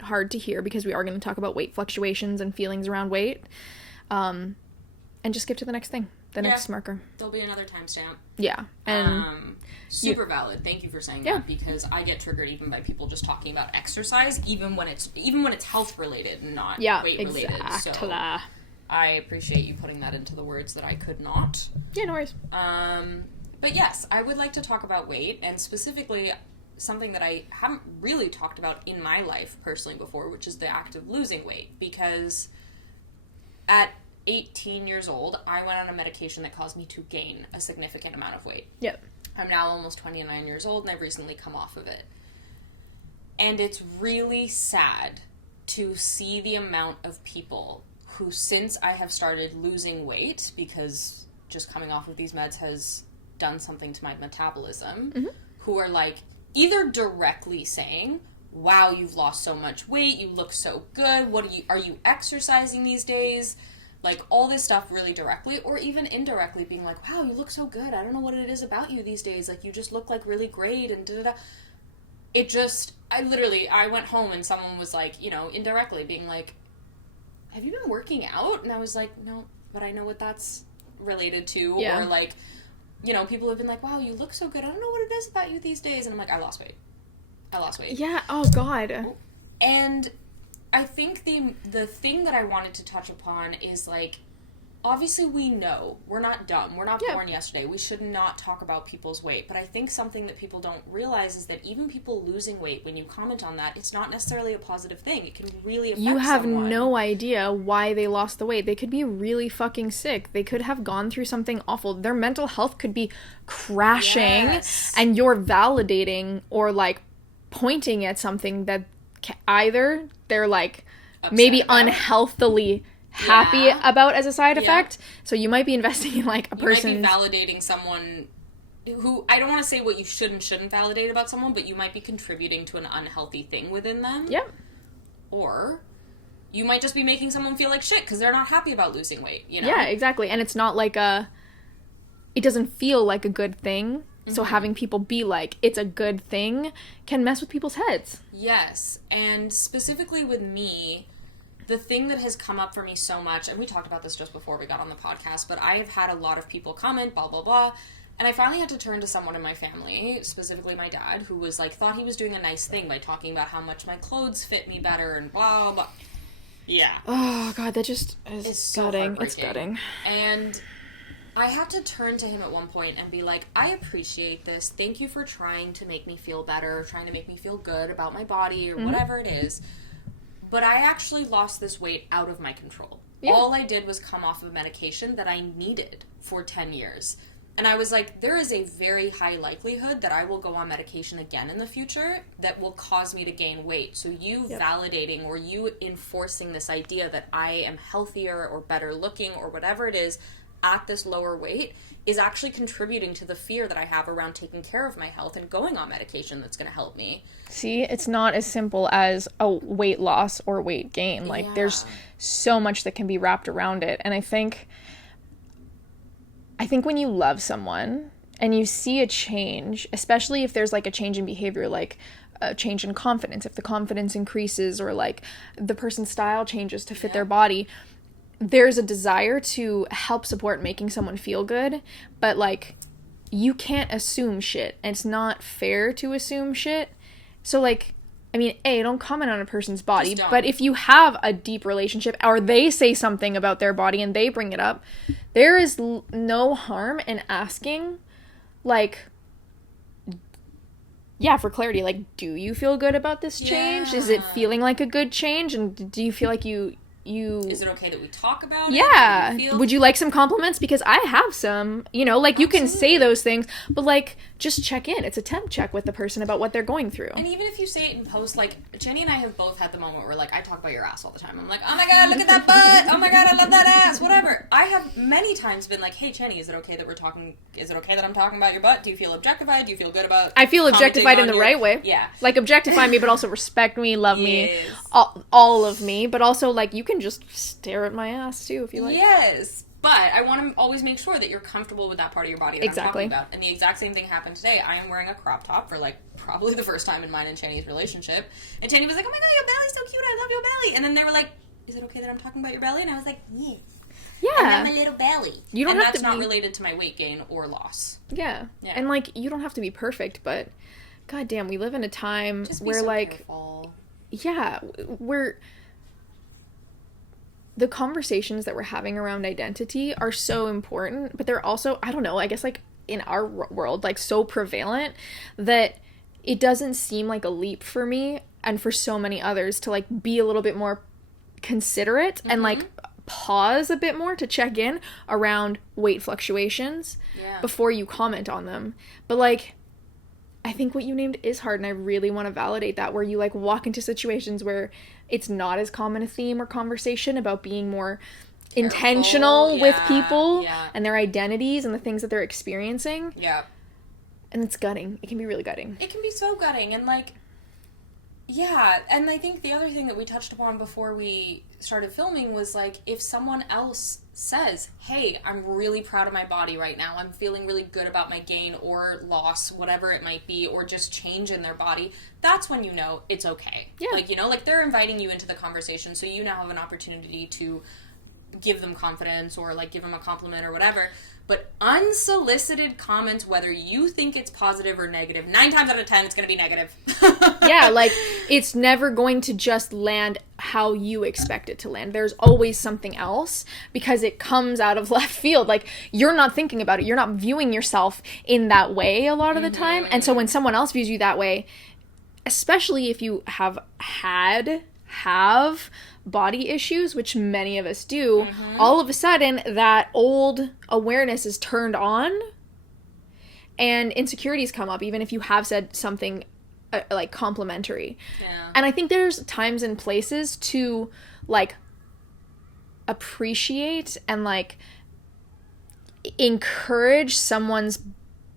hard to hear, because we are going to talk about weight fluctuations and feelings around weight. And just skip to the next thing, the next marker. There'll be another timestamp. Yeah. And super valid. Thank you for saying that, because I get triggered even by people just talking about exercise, even when it's health related and not weight related. So I appreciate you putting that into the words that I could not. Yeah, no worries. But yes, I would like to talk about weight, and specifically something that I haven't really talked about in my life personally before, which is the act of losing weight, because at 18 years old, I went on a medication that caused me to gain a significant amount of weight. Yep. I'm now almost 29 years old, and I've recently come off of it. And it's really sad to see the amount of people who, since I have started losing weight, because just coming off of these meds has done something to my metabolism, who are, like, either directly saying, wow, you've lost so much weight, you look so good, are you exercising these days? Like, all this stuff really directly, or even indirectly being like, wow, you look so good, I don't know what it is about you these days, like, you just look, like, really great, and da-da-da. It just, I went home and someone was like, you know, indirectly being like, have you been working out? And I was like, no, but I know what that's related to. Yeah. Or, like, you know, people have been like, wow, you look so good, I don't know what it is about you these days. And I'm like, I lost weight. Yeah, oh god. And I think the thing that I wanted to touch upon is, like, obviously we know, we're not dumb, we're not born yesterday, we should not talk about people's weight, but I think something that people don't realize is that even people losing weight, when you comment on that, it's not necessarily a positive thing. It can really affect You have someone. no idea why they lost the weight. They could be really fucking sick. They could have gone through something awful. Their mental health could be crashing, and you're validating or, like, pointing at something that either they're, like, upset maybe about. Unhealthily happy about as a side effect. So you might be investing in, like, a person. You might be validating someone who, I don't want to say what you should and shouldn't validate about someone, but you might be contributing to an unhealthy thing within them. Yep. Or you might just be making someone feel like shit because they're not happy about losing weight, you know? Yeah, exactly. And it's not like it doesn't feel like a good thing. So having people be like, it's a good thing, can mess with people's heads. Yes. And specifically with me, the thing that has come up for me so much, and we talked about this just before we got on the podcast, but I have had a lot of people comment, blah, blah, blah, and I finally had to turn to someone in my family, specifically my dad, who was, like, thought he was doing a nice thing by talking about how much my clothes fit me better and blah, blah. Yeah. Oh, God, that just is It's gutting. so It's gutting. And I had to turn to him at one point and be like, I appreciate this. Thank you for trying to make me feel better, trying to make me feel good about my body or whatever it is. But I actually lost this weight out of my control. Yeah. All I did was come off of medication that I needed for 10 years. And I was like, there is a very high likelihood that I will go on medication again in the future that will cause me to gain weight. So you validating or you enforcing this idea that I am healthier or better looking or whatever it is at this lower weight is actually contributing to the fear that I have around taking care of my health and going on medication that's going to help me. See, it's not as simple as a weight loss or weight gain. Like, there's so much that can be wrapped around it. And I think when you love someone and you see a change, especially if there's, like, a change in behavior, like a change in confidence, if the confidence increases or, like, the person's style changes to fit their body, there's a desire to help support making someone feel good, but, like, you can't assume shit, and it's not fair to assume shit. So, like, I mean, don't comment on a person's body, but if you have a deep relationship, or they say something about their body and they bring it up, there is no harm in asking, like, for clarity, like, do you feel good about this change? Is it feeling like a good change? And do you feel like you is it okay that we talk about it? Yeah. Would you like some compliments? Because I have some, you know, like, you can say those things, but, like, just check in. It's a temp check with the person about what they're going through. And even if you say it in post, like, Chany and I have both had the moment where, like, I talk about your ass all the time. I'm like, oh my God, look at that butt. Oh my God, I love that ass. Whatever. I have many times been like, hey, Chany, is it okay that I'm talking about your butt? Do you feel objectified? Do you feel good about I feel objectified in the right way. Yeah. Like, objectify me, but also respect me, love me, all of me. But also, like, you can just stare at my ass, too, if you like. Yes. But I want to always make sure that you're comfortable with that part of your body that I'm talking about. And the exact same thing happened today. I am wearing a crop top for, like, probably the first time in mine and Chany's relationship. And Chany was like, oh my God, your belly's so cute. I love your belly. And then they were like, is it okay that I'm talking about your belly? And I was like, yes. Yeah. I have my little belly. You don't and have that's to not related to my weight gain or loss. Yeah. And, like, you don't have to be perfect, but goddamn, we live in a time where, like, careful. Yeah, where the conversations that we're having around identity are so important, but they're also, I don't know, I guess, like, in our world, like, so prevalent that it doesn't seem like a leap for me and for so many others to, like, be a little bit more considerate and, like, pause a bit more to check in around weight fluctuations before you comment on them. But, like, I think what you named is hard, and I really want to validate that, where you, like, walk into situations where it's not as common a theme or conversation about being more intentional with people and their identities and the things that they're experiencing. Yeah. And it's gutting. It can be really gutting. It can be so gutting, and, like, yeah, and I think the other thing that we touched upon before we started filming was, like, if someone else says, hey, I'm really proud of my body right now, I'm feeling really good about my gain or loss, whatever it might be, or just change in their body, that's when you know it's okay. Yeah. Like, you know, like, they're inviting you into the conversation, so you now have an opportunity to give them confidence or, like, give them a compliment or whatever. But unsolicited comments, whether you think it's positive or negative, 9 times out of 10, it's going to be negative. Yeah, like, it's never going to just land how you expect it to land. There's always something else because it comes out of left field. Like, you're not thinking about it. You're not viewing yourself in that way a lot of the time. And so when someone else views you that way, especially if you have body issues, which many of us do, all of a sudden that old awareness is turned on and insecurities come up, even if you have said something like complimentary. Yeah. And I think there's times and places to, like, appreciate and, like, encourage someone's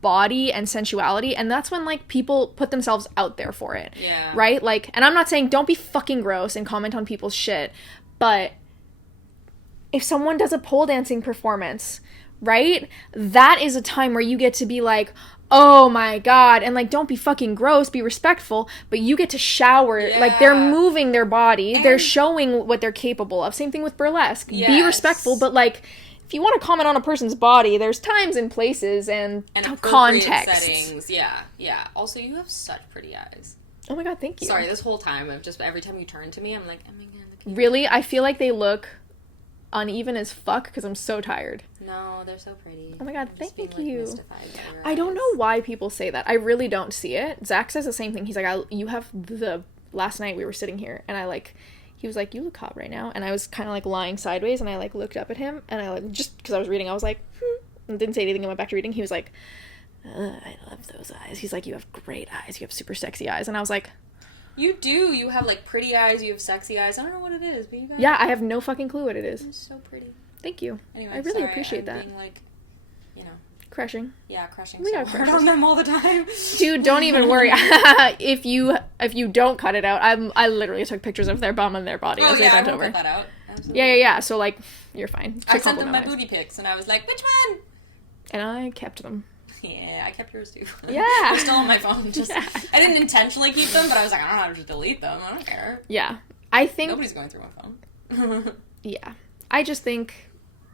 body and sensuality, and that's when, like, people put themselves out there for it. Yeah. Right? Like, and I'm not saying don't be fucking gross and comment on people's shit, but if someone does a pole dancing performance, right? That is a time where you get to be like, oh my God, and, like, don't be fucking gross, be respectful, but you get to shower, like, they're moving their body, and they're showing what they're capable of. Same thing with burlesque. Yes. Be respectful, but, like, if you want to comment on a person's body, there's times and places and context. Settings. Yeah. Also, you have such pretty eyes. Oh my God, thank you. Sorry, this whole time, every time you turn to me, I'm like, oh my God, look Really? I feel like they look uneven as fuck because I'm so tired. No, they're so pretty. Oh my god, I'm thank being, you. mystified by your I don't eyes. know why people say that. I really don't see it. Zach says the same thing. He's like, you have the... Last night we were sitting here, and he was like, you look hot right now. And I was kind of, like, lying sideways, and I, like, looked up at him, and I, like, just because I was reading, I was like, and didn't say anything. I went back to reading. He was like, I love those eyes. He's like, you have great eyes. You have super sexy eyes. And I was like... You do. You have, like, pretty eyes. You have sexy eyes. I don't know what it is, but you guys... Yeah, I have no fucking clue what it is. You're so pretty. Thank you. Anyway, I really sorry, appreciate I'm that. Being, like, you know... Crushing. Yeah, crushing We so got hard crushes. on them all the time. Dude, don't even worry. if you don't cut it out, I literally took pictures of their bum and their body as they bent I over. won't cut that out. Absolutely. Yeah. So, like, you're fine. I sent them my Compliment-wise. booty pics, and I was like, which one? And I kept them. Yeah, I kept yours too. Yeah. They're still on my phone. Just Yeah. I didn't intentionally keep them, but I was like, I don't know how to just delete them. I don't care. Yeah. I think... Nobody's going through my phone. Yeah. I just think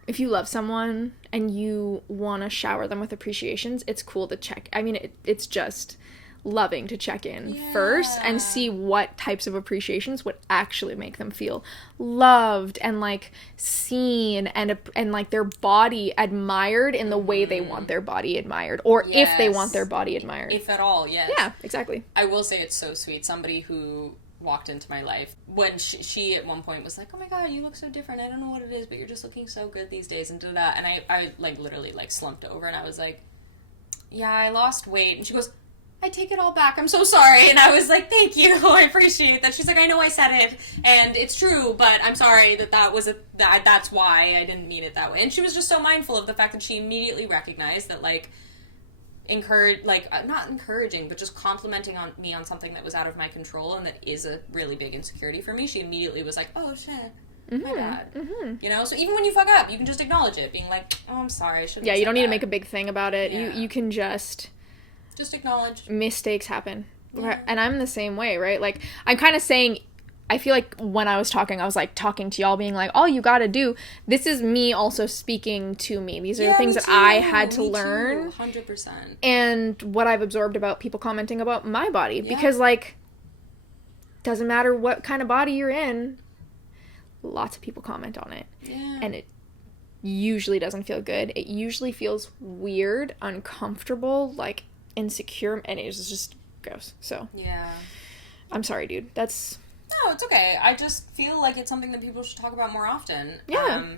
if you love someone and you want to shower them with appreciations, it's cool to check. I mean, it's just loving to check in first and see what types of appreciations would actually make them feel loved and, like, seen and like, their body admired in the way they want their body admired, or if they want their body admired. If at all, yes. Yeah, exactly. I will say it's so sweet. Somebody who walked into my life when she at one point was like, oh my god, you look so different, I don't know what it is, but you're just looking so good these days, and da-da. And I like literally like slumped over, and I was like, yeah, I lost weight. And she goes, I take it all back, I'm so sorry. And I was like, thank you, I appreciate that. She's like, I know I said it, and it's true, but I'm sorry that's why I didn't mean it that way. And she was just so mindful of the fact that she immediately recognized that, like, not encouraging, but just complimenting on me on something that was out of my control and that is a really big insecurity for me. She immediately was like, oh shit, my bad. You know, so even when you fuck up, you can just acknowledge it, being like, oh, I'm sorry, I shouldn't have Yeah, you said don't need to that. make a big thing about it. Yeah. You can just acknowledge. mistakes happen. Yeah. And I'm the same way, right? Like, I'm kind of saying, I feel like when I was like talking to y'all, being like, all you gotta do, this is me also speaking to me. These are the things that I had to learn. 100%. And what I've absorbed about people commenting about my body. Because, like, doesn't matter what kind of body you're in, lots of people comment on it. Yeah. And it usually doesn't feel good. It usually feels weird, uncomfortable, like, insecure, and it's just gross. So, yeah. I'm sorry, dude. That's... No, it's okay. I just feel like it's something that people should talk about more often. Yeah.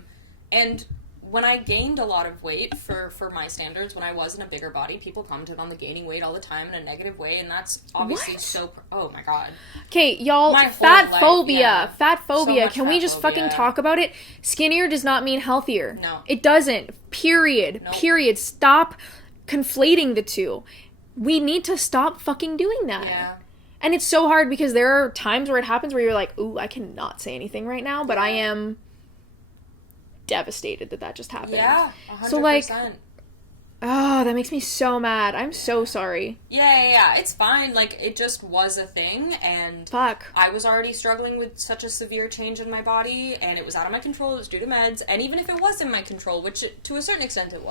And when I gained a lot of weight for my standards, when I was in a bigger body, people commented on the gaining weight all the time in a negative way, and that's obviously What? oh my god. Okay, y'all, My whole fat life, phobia. yeah. Fat phobia. So much Can we fat just phobia. fucking talk about it? Skinnier does not mean healthier. No. It doesn't. Period. Nope. Period. Stop conflating the two. We need to stop fucking doing that. Yeah. And it's so hard because there are times where it happens where you're like, ooh, I cannot say anything right now, but I am devastated that just happened. Yeah, 100%. So, like, oh, that makes me so mad. I'm so sorry. Yeah, it's fine. Like, it just was a thing, and Fuck. I was already struggling with such a severe change in my body, and it was out of my control. It was due to meds, and even if it was in my control, which to a certain extent it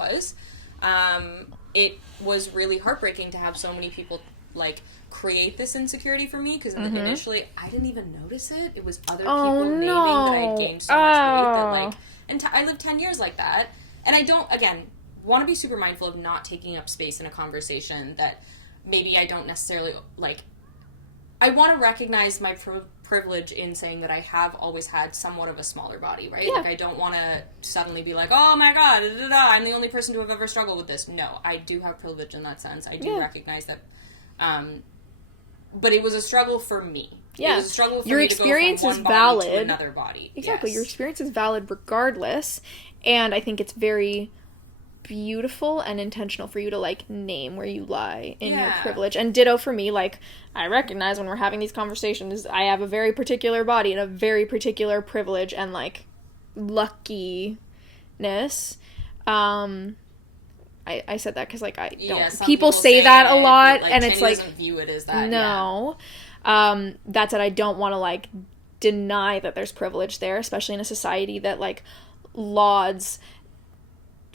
was really heartbreaking to have so many people, like, create this insecurity for me, because initially I didn't even notice it. It was other people naming that I had gained so much weight that, like, and I lived 10 years like that, and I don't, again, want to be super mindful of not taking up space in a conversation that maybe I don't necessarily, like, I want to recognize my privilege in saying that I have always had somewhat of a smaller body, right? Yeah. Like, I don't want to suddenly be like, oh my god, I'm the only person to have ever struggled with this. No, I do have privilege in that sense. I do recognize that, but it was a struggle for me. Yeah. It was a struggle for Your me to go experience from is one body valid. to another body. Exactly. Yes. Your experience is valid regardless. And I think it's very beautiful and intentional for you to, like, name where you lie in your privilege. And ditto for me, like, I recognize when we're having these conversations, I have a very particular body and a very particular privilege and, like, luckiness. I said that because, like, I don't... people say that a lot, but, and Chany it's like... doesn't view it as that, no. That said, I don't want to, like, deny that there's privilege there, especially in a society that, like, lauds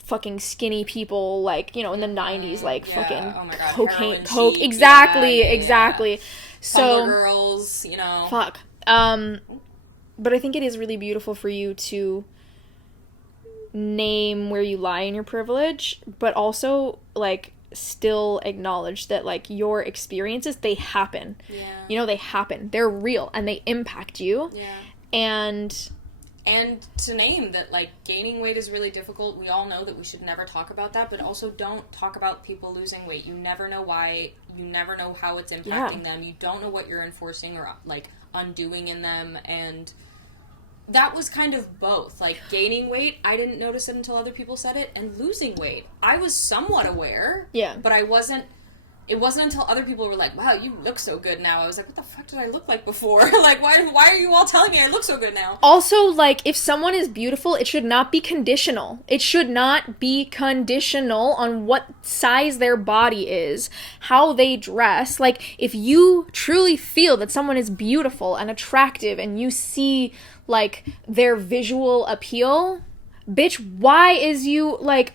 fucking skinny people, like, you know, in the 90s, like, fucking oh my God, cocaine, heroin chic, exactly. Tumblr So, girls, you know. fuck. But I think it is really beautiful for you to name where you lie in your privilege, but also, like, still acknowledge that, like, your experiences, they happen. Yeah. You know, they happen. They're real, and they impact you. Yeah. And to name that, like, gaining weight is really difficult. We all know that we should never talk about that, but also don't talk about people losing weight. You never know why. You never know how it's impacting them. You don't know what you're enforcing or, like, undoing in them, and that was kind of both. Like, gaining weight, I didn't notice it until other people said it, and losing weight, I was somewhat aware, but it wasn't until other people were like, wow, you look so good now. I was like, what the fuck did I look like before? Like, why are you all telling me I look so good now? Also, like, if someone is beautiful, it should not be conditional. It should not be conditional on what size their body is, how they dress. Like, if you truly feel that someone is beautiful and attractive and you see, like, their visual appeal, bitch, why is you, like,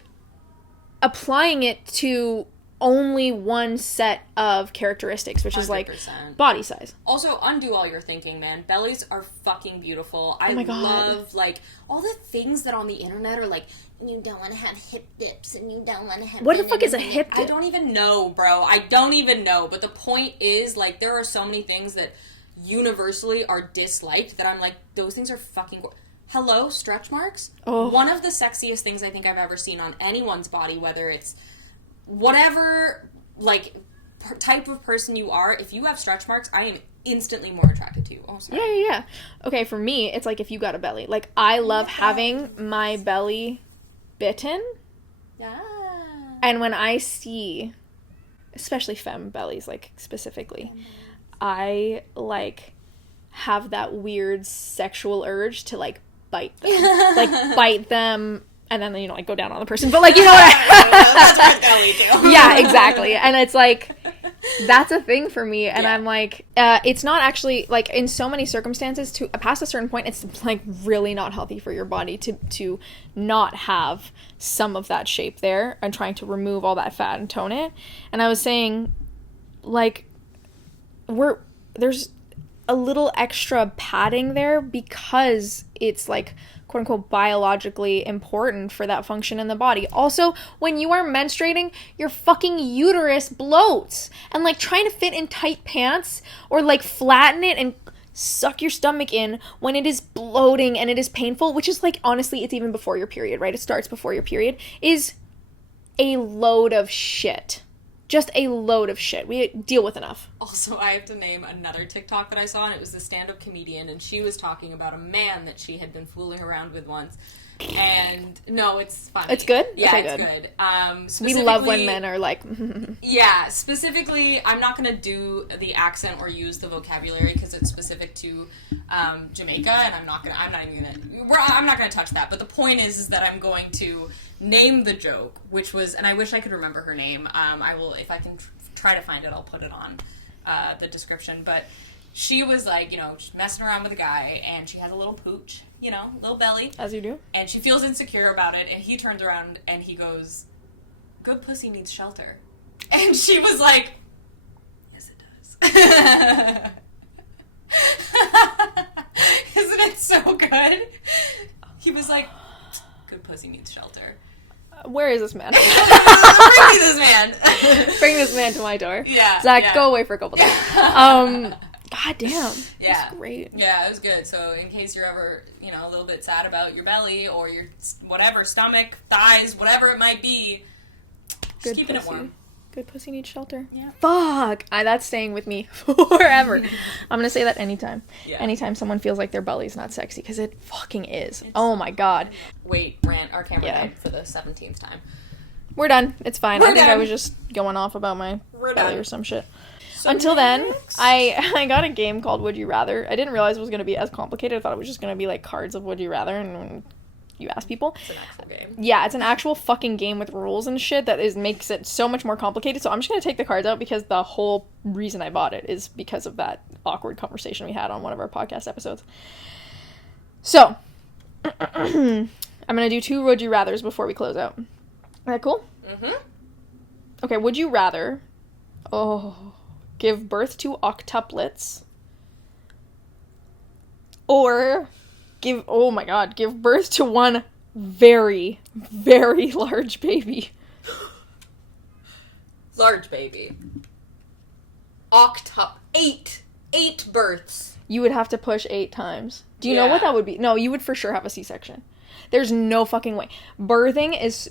applying it to only one set of characteristics, which 100%. Is like body size. Also, undo all your thinking, man. Bellies are fucking beautiful. I love, like, all the things that on the internet are like, you don't want to have hip dips and you don't want to have... What the fuck is a hip dip? I don't even know, bro. I don't even know. But the point is, like, there are so many things that universally are disliked that I'm like, those things are fucking... Hello, stretch marks? Oh. One of the sexiest things I think I've ever seen on anyone's body, whether it's whatever, like, type of person you are, if you have stretch marks, I am instantly more attracted to you. Oh, sorry. Yeah. Okay, for me, it's like if you got a belly. Like, I love having my belly bitten. Yeah. And when I see, especially femme bellies, like, specifically, I, like, have that weird sexual urge to, like, bite them. Like, bite them. And then, you know, like, go down on the person. But, like, you know what that's what belly do. Yeah, exactly. And it's, like, that's a thing for me. And I'm, like, it's not actually, like, in so many circumstances, to past a certain point, it's, like, really not healthy for your body to not have some of that shape there and trying to remove all that fat and tone it. And I was saying, like, there's a little extra padding there because it's, like, quote-unquote biologically important for that function in the body. Also, when you are menstruating, your fucking uterus bloats. And, like, trying to fit in tight pants or, like, flatten it and suck your stomach in when it is bloating and it is painful, which is, like, honestly, it's even before your period, right? It starts before your period, is a load of shit. Just a load of shit. We deal with enough. Also, I have to name another TikTok that I saw, and it was the stand-up comedian, and she was talking about a man that she had been fooling around with once. And, no, it's funny. It's good? Yeah, okay, it's good. We love when men are like... Yeah, specifically, I'm not going to do the accent or use the vocabulary because it's specific to Jamaica, and I'm not going to touch that. But the point is that I'm going to name the joke, which was, and I wish I could remember her name. I will, if I can try to find it, I'll put it on the description. But she was, like, you know, just messing around with a guy, and she has a little pooch, you know, little belly. As you do. And she feels insecure about it, and he turns around and he goes, good pussy needs shelter. And she was like, yes, it does. Isn't it so good? He was like, good pussy needs shelter. Where is this man? Bring me this man. Bring this man to my door. Yeah. Zach, go away for a couple days. God damn. Yeah. That's great. Yeah, it was good. So in case you're ever, you know, a little bit sad about your belly or your whatever, stomach, thighs, whatever it might be, just keeping it warm. Good pussy needs shelter. Yeah. Fuck. That's staying with me forever. I'm going to say that anytime. Yeah. Anytime someone feels like their belly's not sexy, because it fucking is. Oh my God. Wait, rant. Our camera died for the 17th time. We're done. It's fine. I think I was just going off about my belly or some shit. So until then, I got a game called Would You Rather. I didn't realize it was going to be as complicated. I thought it was just going to be like cards of Would You Rather and you ask people. It's an actual game. Yeah, it's an actual fucking game with rules and shit that makes it so much more complicated. So I'm just going to take the cards out because the whole reason I bought it is because of that awkward conversation we had on one of our podcast episodes. So, I'm going to do 2 Would You Rathers before we close out. Is that cool? Mm-hmm. Okay, would you rather give birth to octuplets Or give birth to one very, very large baby. Large baby. 8 births. You would have to push 8 times. Do you know what that would be? No, you would for sure have a C-section. There's no fucking way. Birthing is...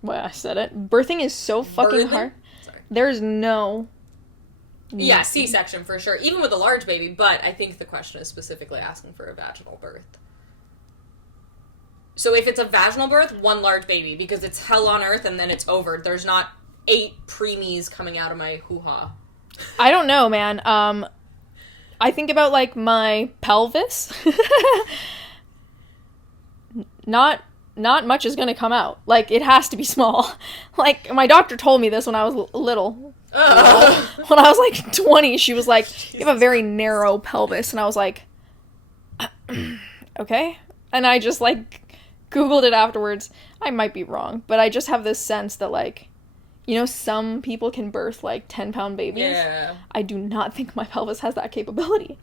Well, I said it. Birthing is so fucking hard. Sorry. There's no... Yeah, C-section for sure. Even with a large baby, but I think the question is specifically asking for a vaginal birth. So if it's a vaginal birth, one large baby, because it's hell on earth and then it's over. There's not 8 preemies coming out of my hoo-ha. I don't know, man. I think about, like, my pelvis. Not much is gonna come out. Like, it has to be small. Like, my doctor told me this when I was little. When I was, like, 20, she was like, you have a very narrow pelvis. And I was like, okay. And I just, like, Googled it afterwards. I might be wrong, but I just have this sense that, like, you know, some people can birth, like, 10-pound babies. Yeah. I do not think my pelvis has that capability.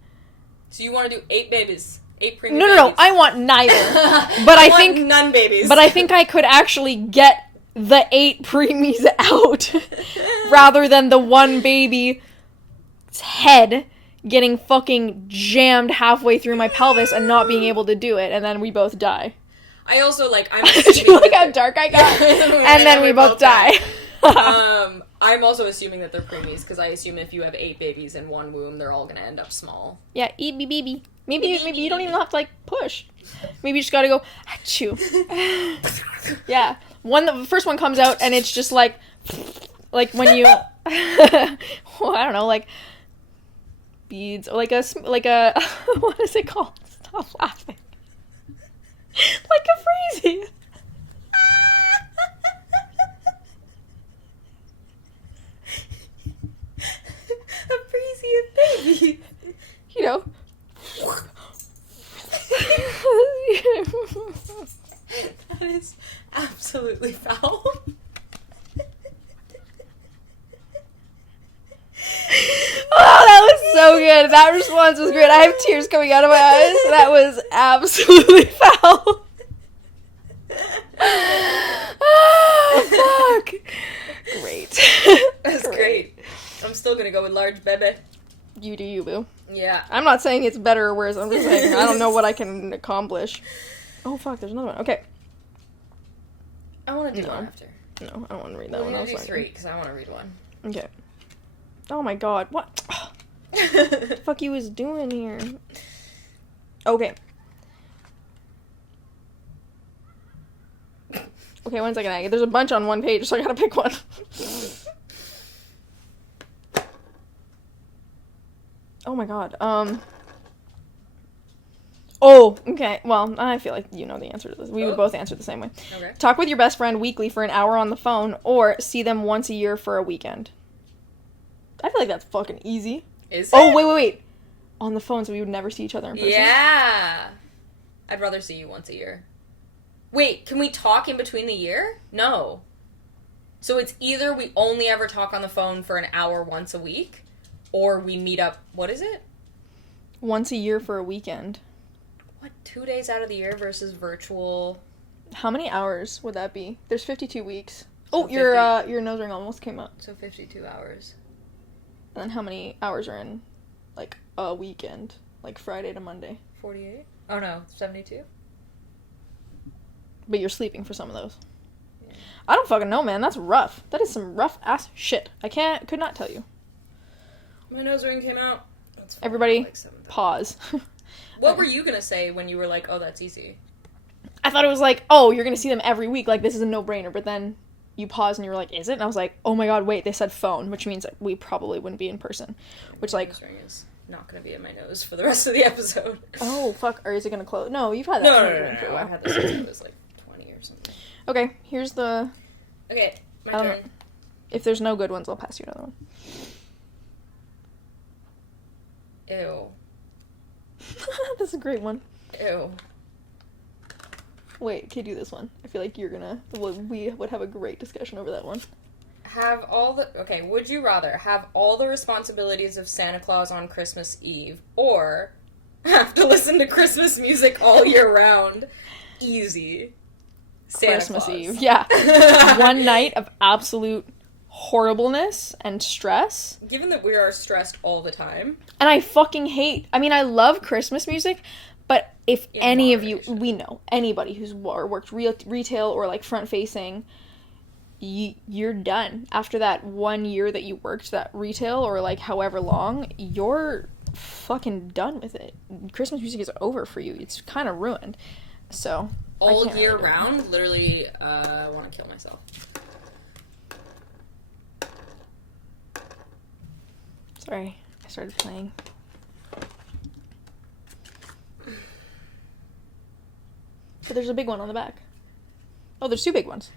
So you want to do 8 babies? 8 preemie No, babies? I want neither. But I think none babies. But I think I could actually get the 8 preemies out rather than the one baby's head getting fucking jammed halfway through my pelvis and not being able to do it, and then we both die. I also, like, I'm Do you like how dark I got? And then we both die. I'm also assuming that they're preemies, because I assume if you have 8 babies in one womb, they're all gonna end up small. Yeah, eat me baby. Maybe you don't even have to, like, push. Maybe you just gotta go, achoo. Yeah. The first one comes out, and it's just, like when you, well, I don't know, like, beads, or like a, what is it called? Stop laughing. Like a freezy. A freezy baby. You know. That is absolutely foul. Oh, that was so good. That response was great. I have tears coming out of my eyes. That was absolutely foul. Oh, fuck. Great. That's great. I'm still gonna go with large baby. You do you, boo. Yeah. I'm not saying it's better or worse. I'm just saying I don't know what I can accomplish. Oh, fuck. There's another one. Okay. I want to do one after. No, I don't want to read that one. We're gonna do 3, because I want to read one. Okay. Oh my god. What? The fuck you was doing here? Okay. Okay, 1 second. There's a bunch on one page, so I gotta pick one. Oh my god. Oh, okay. Well, I feel like you know the answer to this. We would both answer the same way. Okay. Talk with your best friend weekly for an hour on the phone, or see them once a year for a weekend. I feel like that's fucking easy. Is it? Oh, wait. On the phone, so we would never see each other in person. Yeah. I'd rather see you once a year. Wait, can we talk in between the year? No. So it's either we only ever talk on the phone for an hour once a week, or we meet up, what is it? Once a year for a weekend. What, 2 days out of the year versus virtual? How many hours would that be? There's 52 weeks. So Oh, your nose ring almost came up. So 52 hours. And then how many hours are in, like, a weekend? Like, Friday to Monday. 48? Oh, no, 72? But you're sleeping for some of those. Yeah. I don't fucking know, man. That's rough. That is some rough-ass shit. Could not tell you. My nose ring came out. Everybody, like pause. What were you gonna say when you were like, oh, that's easy? I thought it was like, oh, you're gonna see them every week. Like, this is a no-brainer. But then you paused and you were like, is it? And I was like, oh my god, wait, they said phone, which means we probably wouldn't be in person. Which, like... My nose ring is not gonna be in my nose for the rest of the episode. Oh, fuck. Or is it gonna close? No, you've had that for a while. I've had this since I was like 20 or something. Okay, here's the... Okay, my turn. If there's no good ones, I'll pass you another one. Ew. That's a great one. Ew. Wait, okay, do this one. I feel like we would have a great discussion over that one. Would you rather have all the responsibilities of Santa Claus on Christmas Eve, or have to listen to Christmas music all year round. Easy. Santa Christmas Claus. Eve. Yeah. One night of absolute horribleness and stress. Given that we are stressed all the time. And I fucking hate, I mean, I love Christmas music, but if any of you, we know, anybody who's worked retail or, like, front-facing, you're done. After that 1 year that you worked that retail or, like, however long, you're fucking done with it. Christmas music is over for you. It's kind of ruined. So, all year round, literally, I want to kill myself. Sorry, I started playing. But there's a big one on the back. Oh, there's 2 big ones.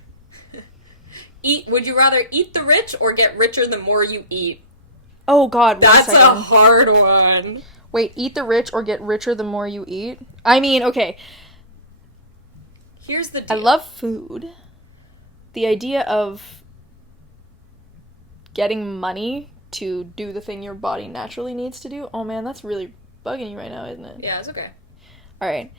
Would you rather eat the rich or get richer the more you eat? Oh, God, That's a hard one. Wait, eat the rich or get richer the more you eat? I mean, okay. Here's the deal. I love food. The idea of getting money to do the thing your body naturally needs to do, oh man, that's really bugging you right now, isn't it? Yeah, it's okay. Alright.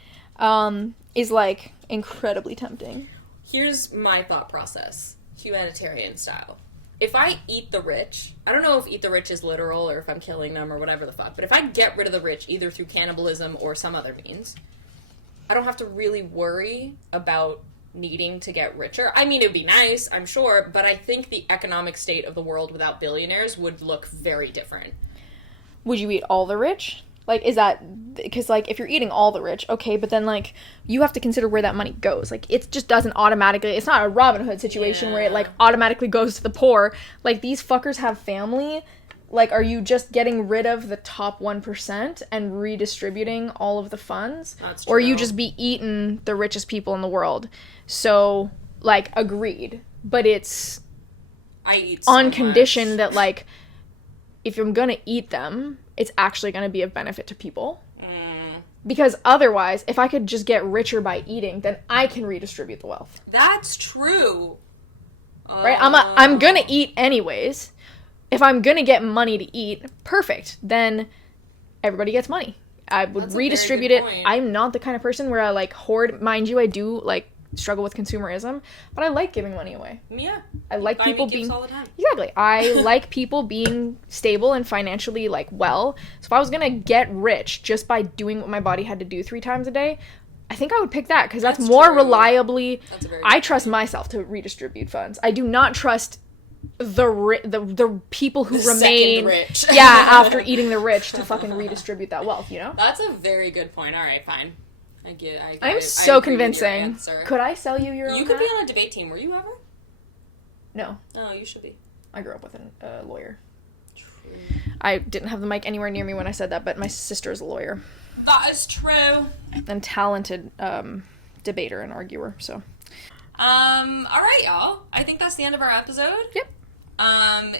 Is, like, incredibly tempting. Here's my thought process. Humanitarian style. If I eat the rich, I don't know if eat the rich is literal or if I'm killing them or whatever the fuck, but if I get rid of the rich either through cannibalism or some other means, I don't have to really worry about needing to get richer. I mean, it would be nice, I'm sure, but I think the economic state of the world without billionaires would look very different. Would you eat all the rich? Like, is that, because, like, if you're eating all the rich, okay, but then, like, you have to consider where that money goes. Like, it just doesn't automatically, it's not a Robin Hood situation where it, like, automatically goes to the poor. Like, these fuckers have family. Like, are you just getting rid of the top 1% and redistributing all of the funds? That's true. Or you just be eating the richest people in the world? So, like, agreed. But it's I eat so on much. condition that, like, if I'm gonna eat them, it's actually gonna be of benefit to people. Because otherwise, if I could just get richer by eating, then I can redistribute the wealth. That's true. Right? I'm gonna eat anyways. If I'm gonna get money to eat, perfect. Then everybody gets money. I would redistribute it. Point. I'm not the kind of person where I, like, hoard. Mind you, I do, like, struggle with consumerism, but I like giving money away. Yeah. I like Buy people me gifts being all the time. Exactly. I like people being stable and financially, like, well. So if I was gonna get rich just by doing what my body had to do 3 times a day, I think I would pick that because that's more true. reliably. That's a very I good trust point. myself to redistribute funds. I do not trust the people who remain second rich. yeah, after eating the rich to fucking redistribute that wealth, you know? That's a very good point. All right, fine. I'm so agree with your convincing. answer. Could I sell you your own You could be hat? on a debate team. Were you ever? No. No, you should be. I grew up with a lawyer. True. I didn't have the mic anywhere near me when I said that, but my sister is a lawyer. That is true. And talented debater and arguer, so. All right, y'all. I think that's the end of our episode. Yep.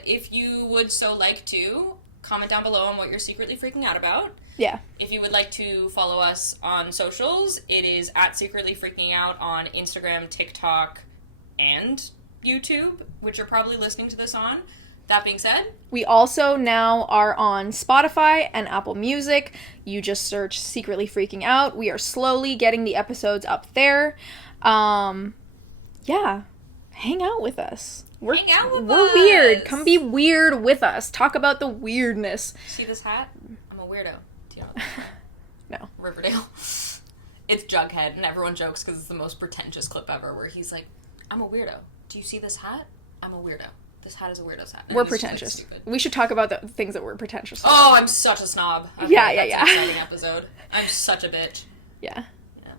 If you would so like to, comment down below on what you're secretly freaking out about. Yeah. If you would like to follow us on socials, it is at Secretly Freaking Out on Instagram, TikTok, and YouTube, which you're probably listening to this on. That being said, We also now are on Spotify and Apple Music. You just search Secretly Freaking Out. We are slowly getting the episodes up there. Yeah. Hang out with us. Hang out with We're us. weird. Come be weird with us. Talk about the weirdness. see this hat? I'm a weirdo. Do you know that? No. Riverdale. It's Jughead, and everyone jokes because it's the most pretentious clip ever, where he's like, I'm a weirdo. Do you see this hat? I'm a weirdo. This hat is a weirdo's hat. And We're he's just, like, pretentious. stupid. We should talk about the things that we're pretentious about. Oh, I'm such a snob. Okay, Yeah, that's yeah. an exciting episode. I'm such a bitch. Yeah. Yeah.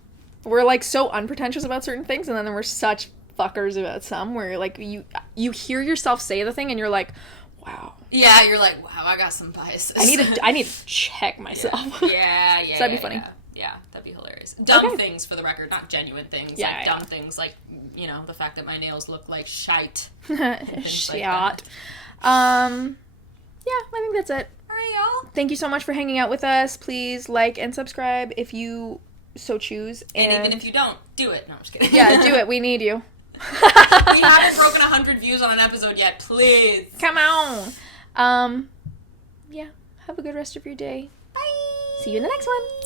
We're, like, so unpretentious about certain things, and then we're such fuckers about some, where, like, you hear yourself say the thing, and you're like, wow. Yeah, you're like, wow, I got some biases. I need to check myself. Yeah. So that'd be funny. Yeah, that'd be hilarious. Dumb Okay. things, for the record, not genuine things. Yeah, like yeah. dumb things, like, you know, the fact that my nails look like shite. Shit. like that. Yeah, I think that's it. All right, y'all. Thank you so much for hanging out with us. Please like and subscribe if you so choose. And even if you don't, do it. No, I'm just kidding. Yeah, do it. We need you. We haven't broken 100 views on an episode yet. Please. Come on. Yeah. Have a good rest of your day. Bye. See you in the next one.